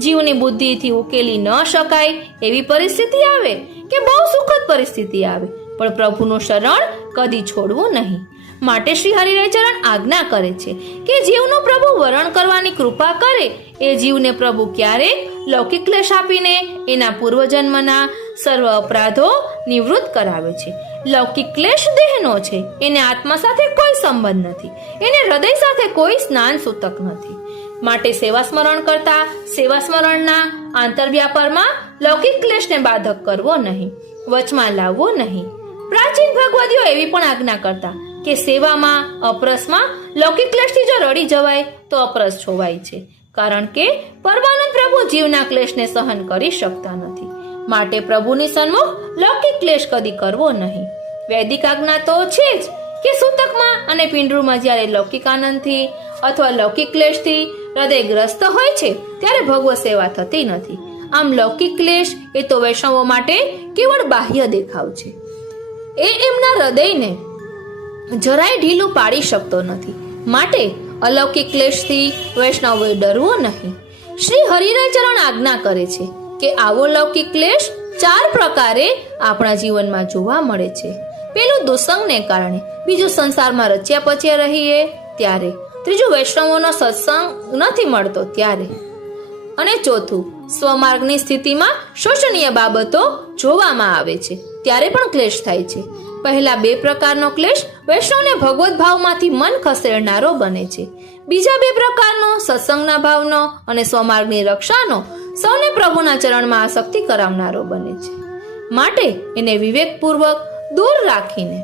જીવની બુદ્ધિથી ઉકેલી ન શકાય એવી પરિસ્થિતિ આવે કે બહુ સુખદ પરિસ્થિતિ આવે, પણ પ્રભુનું શરણ કદી છોડવું નહીં. માટે શ્રી હરિરાય ચરણ આજ્ઞા કરે છે કે જીવનું પ્રભુ વરણ કરવાની કૃપા કરે એ જીવને પ્રભુ ક્યારેક લૌકિક ક્લેશ આપીને એના પૂર્વજન્મના સર્વ અપરાધો નિવૃત્ત કરાવે છે. લૌકિક ક્લેશ દેહનો છે, એને આત્મા સાથે કોઈ સંબંધ નથી, એને હૃદય સાથે કોઈ સ્નાન સૂતક નથી. માટે સેવા સ્મરણ કરતા સેવા સ્મરણના આંતરવ્યાપારમાં લૌકિક ક્લેશને બાધક કરવો નહીં, વચમાં લાવવો નહીં. પ્રાચીન ભગવદીઓ એવી પણ આજ્ઞા કરતા કે સેવામાં અપરસમાં લૌકિક ક્લેશથી જો રડી જવાય તો અપરસ છોવાય છે, કારણ કે પરમાનંદ પ્રભુ જીવના ક્લેશને સહન કરી શકતા નથી. માટે પ્રભુની સન્મુખ લૌકિક ક્લેશ કદી કરવો નહીં. વૈદિક આજ્ઞા તો છે જ કે સૂતકમાં અને પિંડરૂમાં જ્યારે લૌકિક આનંદથી અથવા લૌકિક ક્લેશથી હૃદયગ્રસ્ત હોય છે ત્યારે ભગવત સેવા થતી નથી. આમ લૌકિક ક્લેશ એ તો વૈષ્ણવો માટે કેવળ બાહ્ય દેખાવ છે, એ એમના હૃદયને જરાય ઢીલું પાડી શકતો નથી. માટે અલૌકિક ક્લેશથી વૈષ્ણવોએ ડરવું નહીં. શ્રી હરિરાય ચરણ આજ્ઞા કરે છે કે આવો લૌકિક ક્લેશ 4 પ્રકારે આપણા જીવનમાં જોવા મળે છે. પેલું દુસંગને કારણે, બીજું સંસારમાં રચ્યા પચ્યા રહીએ ત્યારે, ત્રીજું વૈષ્ણવોનો સત્સંગ નથી મળતો ત્યારે, અને ચોથું સ્વમાર્ગની સ્થિતિમાં શોષણીય બાબતો જોવામાં આવે છે ત્યારે પણ ક્લેશ થાય છે. પહેલા બે પ્રકારનો ક્લેશ વૈષ્ણવને ભગવત ભાવમાંથી મન ખસેડનારો બને છે. બીજા બે પ્રકારનો સત્સંગના ભાવનો અને સ્વમાર્ગની રક્ષાનો સૌને પ્રભુના ચરણમાં આસક્તિ કરાવનારો બને છે. માટે એને વિવેકપૂર્વક દૂર રાખીને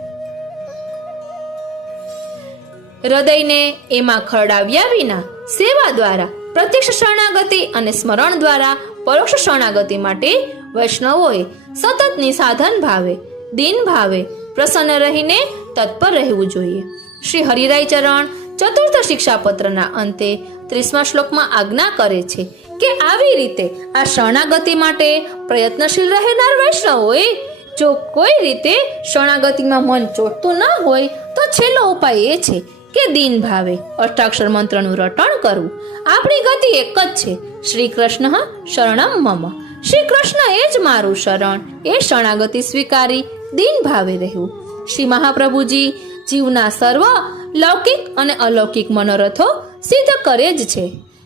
હૃદયને એમાં ખરડાવ્યા વિના સેવા દ્વારા પ્રત્યક્ષ શરણાગતિ અને સ્મરણ દ્વારા પરોક્ષ શરણાગતિ માટે વૈષ્ણવોએ સતત નિસાધન ભાવે, દીન ભાવે પ્રસન્ન રહીને તત્પર રહેવું જોઈએ. શ્રી હરિરાય ચરણ ચતુર્થ શિક્ષાપત્રના અંતે 30મા શ્લોકમાં આજ્ઞા કરે છે કે આવી રીતે આ શરણાગતિ માટે પ્રયત્નશીલ રહેનાર વૈષ્ણવોએ જો કોઈ રીતે શરણાગતિમાં મન ચોટતું ન હોય તો છેલ્લો ઉપાય એ છે કે દીન ભાવે અષ્ટાક્ષર મંત્રનું રટણ કરવું. આપણી ગતિ એક જ છે, શ્રી કૃષ્ણ શરણમ મમ. શ્રી કૃષ્ણ એ જ મારું શરણ, એ શરણાગતિ સ્વીકારી દીન ભાવે રહેવું. શ્રી મહાપ્રભુજી જીવના સર્વ લૌકિક અને અલૌકિક મનોરથો સિદ્ધ કરે જ છે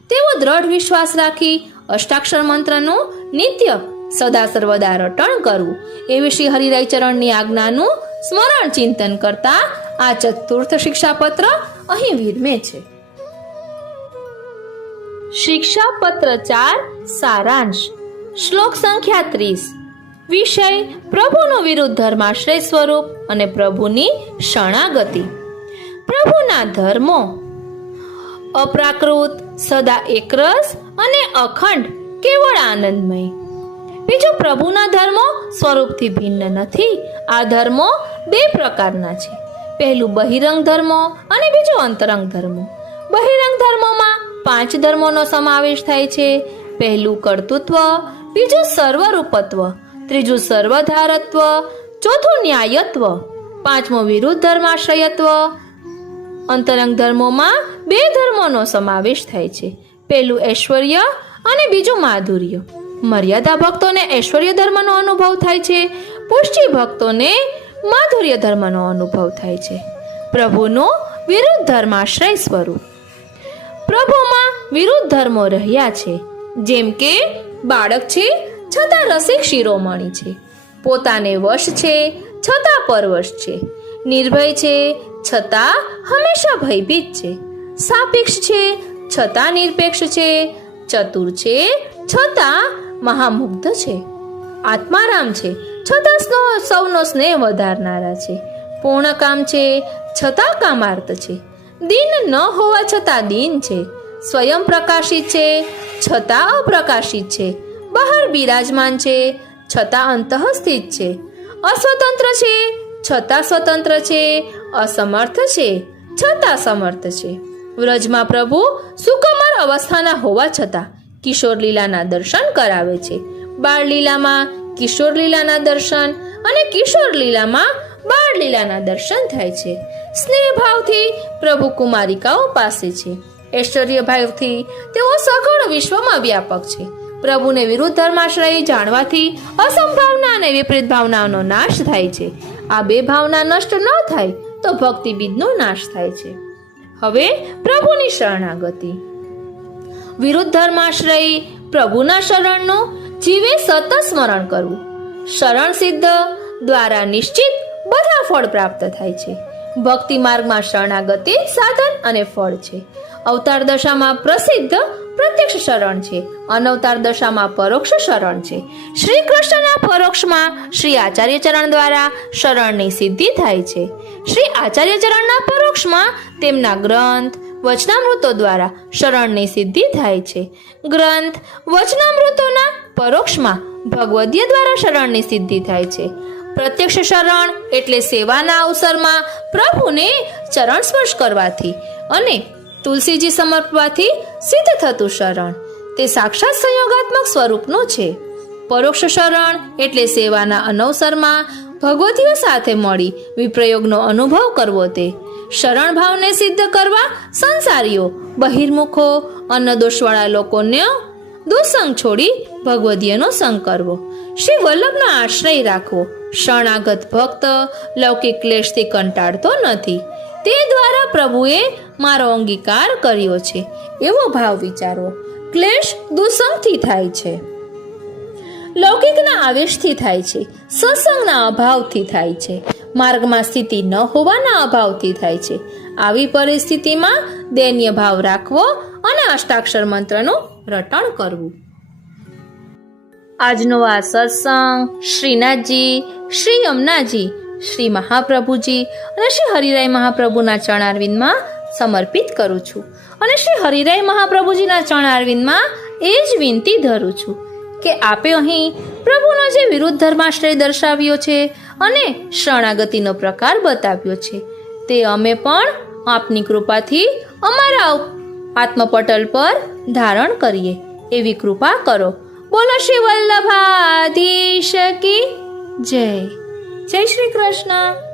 તેવો દ્રઢ વિશ્વાસ રાખી અષ્ટાક્ષર મંત્રનું નિત્ય સદા સર્વદા રટણ કરવું. એવી શ્રી હરિરાય ચરણની આજ્ઞાનું સ્મરણ ચિંતન કરતા આ ચતુર્થ શિક્ષાપત્ર અહીં વિરમે છે. શિક્ષાપત્ર 4 સારાંશ. શ્લોક સંખ્યા 30. વિષય પ્રભુનું વિરુદ્ધ ધર્માશ્રય સ્વરૂપ અને પ્રભુની શરણાગતિ. પ્રભુના ધર્મો અપ્રાકૃત, સદા એકરસ અને અખંડ, કેવળ આનંદમય. બીજું પ્રભુના ધર્મો સ્વરૂપથી ભિન્ન નથી. આ ધર્મો બે પ્રકારના છે. પહેલું બહિરંગ ધર્મો અને બીજું અંતરંગ ધર્મો. બહિરંગ ધર્મોમાં 5 ધર્મોનો સમાવેશ થાય છે. પહેલું કર્તૃત્વ, બીજું સર્વરૂપત્વ, ત્રીજું સર્વધારત્વ, ચોથું ન્યાયત્વ, પાંચમું વિરુદ્ધ ધર્માશ્રયત્વ. અંતરંગ ધર્મોમાં 2 ધર્મોનો સમાવેશ થાય છે. પહેલું ઐશ્વર્ય અને બીજું માધુર્ય. મર્યાદા ભક્તોને ઐશ્વર્ય ધર્મનો અનુભવ થાય છે, પુષ્ટિ ભક્તોને માધુર્ય ધર્મનો અનુભવ થાય છે. પ્રભુનું વિરુદ્ધ ધર્માશ્રય સ્વરૂપ. પ્રભુમાં વિરુદ્ધ ધર્મો રહ્યા છે, જેમ કે બાળક છે છતાં રસિક શિરોમણી છે, પોતાને વશ છે છતાં પરવશ છે, નિર્ભય છે છતાં હંમેશા ભયભીત છે, સાપેક્ષ છે છતાં નિરપેક્ષ છે, ચતુર છે છતાં મહામુગ્ધ છે, આત્મારામ છે છતાં સૌનો સ્નેહ વધારનારા છે, પૂર્ણકામ છે છતાં કામાર્થ છે, દીન ન હોવા છતાં દીન છે, સ્વયં પ્રકાશિત છે છતાં અપ્રકાશિત છે, બહાર બિરાજમાન છે છતાં અંતઃ સ્થિત છે, અસ્વતંત્ર છે છતાં સ્વતંત્ર છે, અસમર્થ છે છતાં સમર્થ છે. વ્રજમાં પ્રભુ સુકુમાર અવસ્થાના હોવા છતાં કિશોર લીલાના દર્શન કરાવે છે. બાળ લીલામાં કિશોર લીલાના દર્શન અને કિશોર લીલામાં બાળ લીલાના દર્શન થાય છે. સ્નેહ ભાવથી પ્રભુ કુમારિકાઓ પાસે છે. ઐશ્વર્ય ભાવથી તેઓ સઘળ વિશ્વમાં વ્યાપક છે. પ્રભુને વિરુદ્ધ ધર્માશ્રય જાણવાથી અસંભાવના અને વિપરીત ભાવનાઓનો નાશ થાય છે. આ બે ભાવના નષ્ટ ન થાય તો ભક્તિ બીજનો નાશ થાય છે. હવે પ્રભુની શરણાગતિ. વિરુદ્ધ ધર્માશ્રય પ્રભુના શરણનું જીવે સતત સ્મરણ કરવું. શરણ સિદ્ધ દ્વારા નિશ્ચિત બધા ફળ પ્રાપ્ત થાય છે. ભક્તિ માર્ગમાં શરણાગતિ સાધન અને ફળ છે. અવતાર દશામાં પ્રસિદ્ધ પ્રત્યક્ષ શરણ છે, અનવતાર દશામાં પરોક્ષ શરણ છે. શ્રી કૃષ્ણના પરોક્ષમાં શ્રી આચાર્ય ચરણ દ્વારા શરણની સિદ્ધિ થાય છે. શ્રી આચાર્ય ચરણના પરોક્ષમાં તેમના ગ્રંથ વચનામૃતો દ્વારા શરણની સિદ્ધિ થાય છે. ગ્રંથ વચનામૃતોના પરોક્ષમાં ભગવદ્ય દ્વારા શરણની સિદ્ધિ થાય છે. પ્રત્યક્ષ શરણ એટલે સેવાના અવસરમાં પ્રભુને ચરણ સ્પર્શ કરવાથી અને તુલસીજી સમર્પવાથી સિદ્ધ થતું શરણ. તે સાક્ષાત સંયોગાત્મક સ્વરૂપનું છે. પરોક્ષ શરણ એટલે સેવાના અનવસરમાં ભગવતીઓ સાથે મળી વિપ્રયોગનો અનુભવ કરવો. તે શરણ ભાવને સિદ્ધ કરવા સંસારીઓ, બહિર્મુખો, અન્નદોષવાળા લોકોને દુસંગ છોડી ભગવદીયનો સંગ કરવો, શ્રી વલ્લભનો આશ્રય રાખવો. શરણાગત ભક્ત લૌકિક ક્લેશથી કંટાળતો નથી. તે દ્વારા પ્રભુએ મારો અંગીકાર કર્યો છે એવો ભાવ વિચારવો. ક્લેશ દુસંગથી થાય છે, લૌકિકના આવેશથી થાય છે, સત્સંગના અભાવથી થાય છે, માર્ગમાં સ્થિતિ ન હોવાના અભાવથી થાય છે. આવી પરિસ્થિતિમાં દૈન્ય ભાવ રાખવો અને અષ્ટાક્ષર મંત્રનું રટણ કરવું. આજનો આ સત્સંગ શ્રીનાથજી, શ્રી યમુનાજી, શ્રી મહાપ્રભુજી અને શ્રી હરિરાય મહાપ્રભુના ચરણારવિંદમાં સમર્પિત કરું છું. અને શ્રી હરિરાય મહાપ્રભુજીના ચરણારવિંદમાં એ જ વિનંતી ધરું છું કે આપે અહીં પ્રભુનો જે વિરુદ્ધ ધર્માશ્રય દર્શાવ્યો છે અને શરણાગતિનો પ્રકાર બતાવ્યો છે, તે અમે પણ આપની કૃપાથી અમારા આત્મપટલ પર ધારણ કરીએ એવી કૃપા કરો. બોલો શ્રી વલ્લભાધીશ કી જય. જય શ્રી કૃષ્ણ.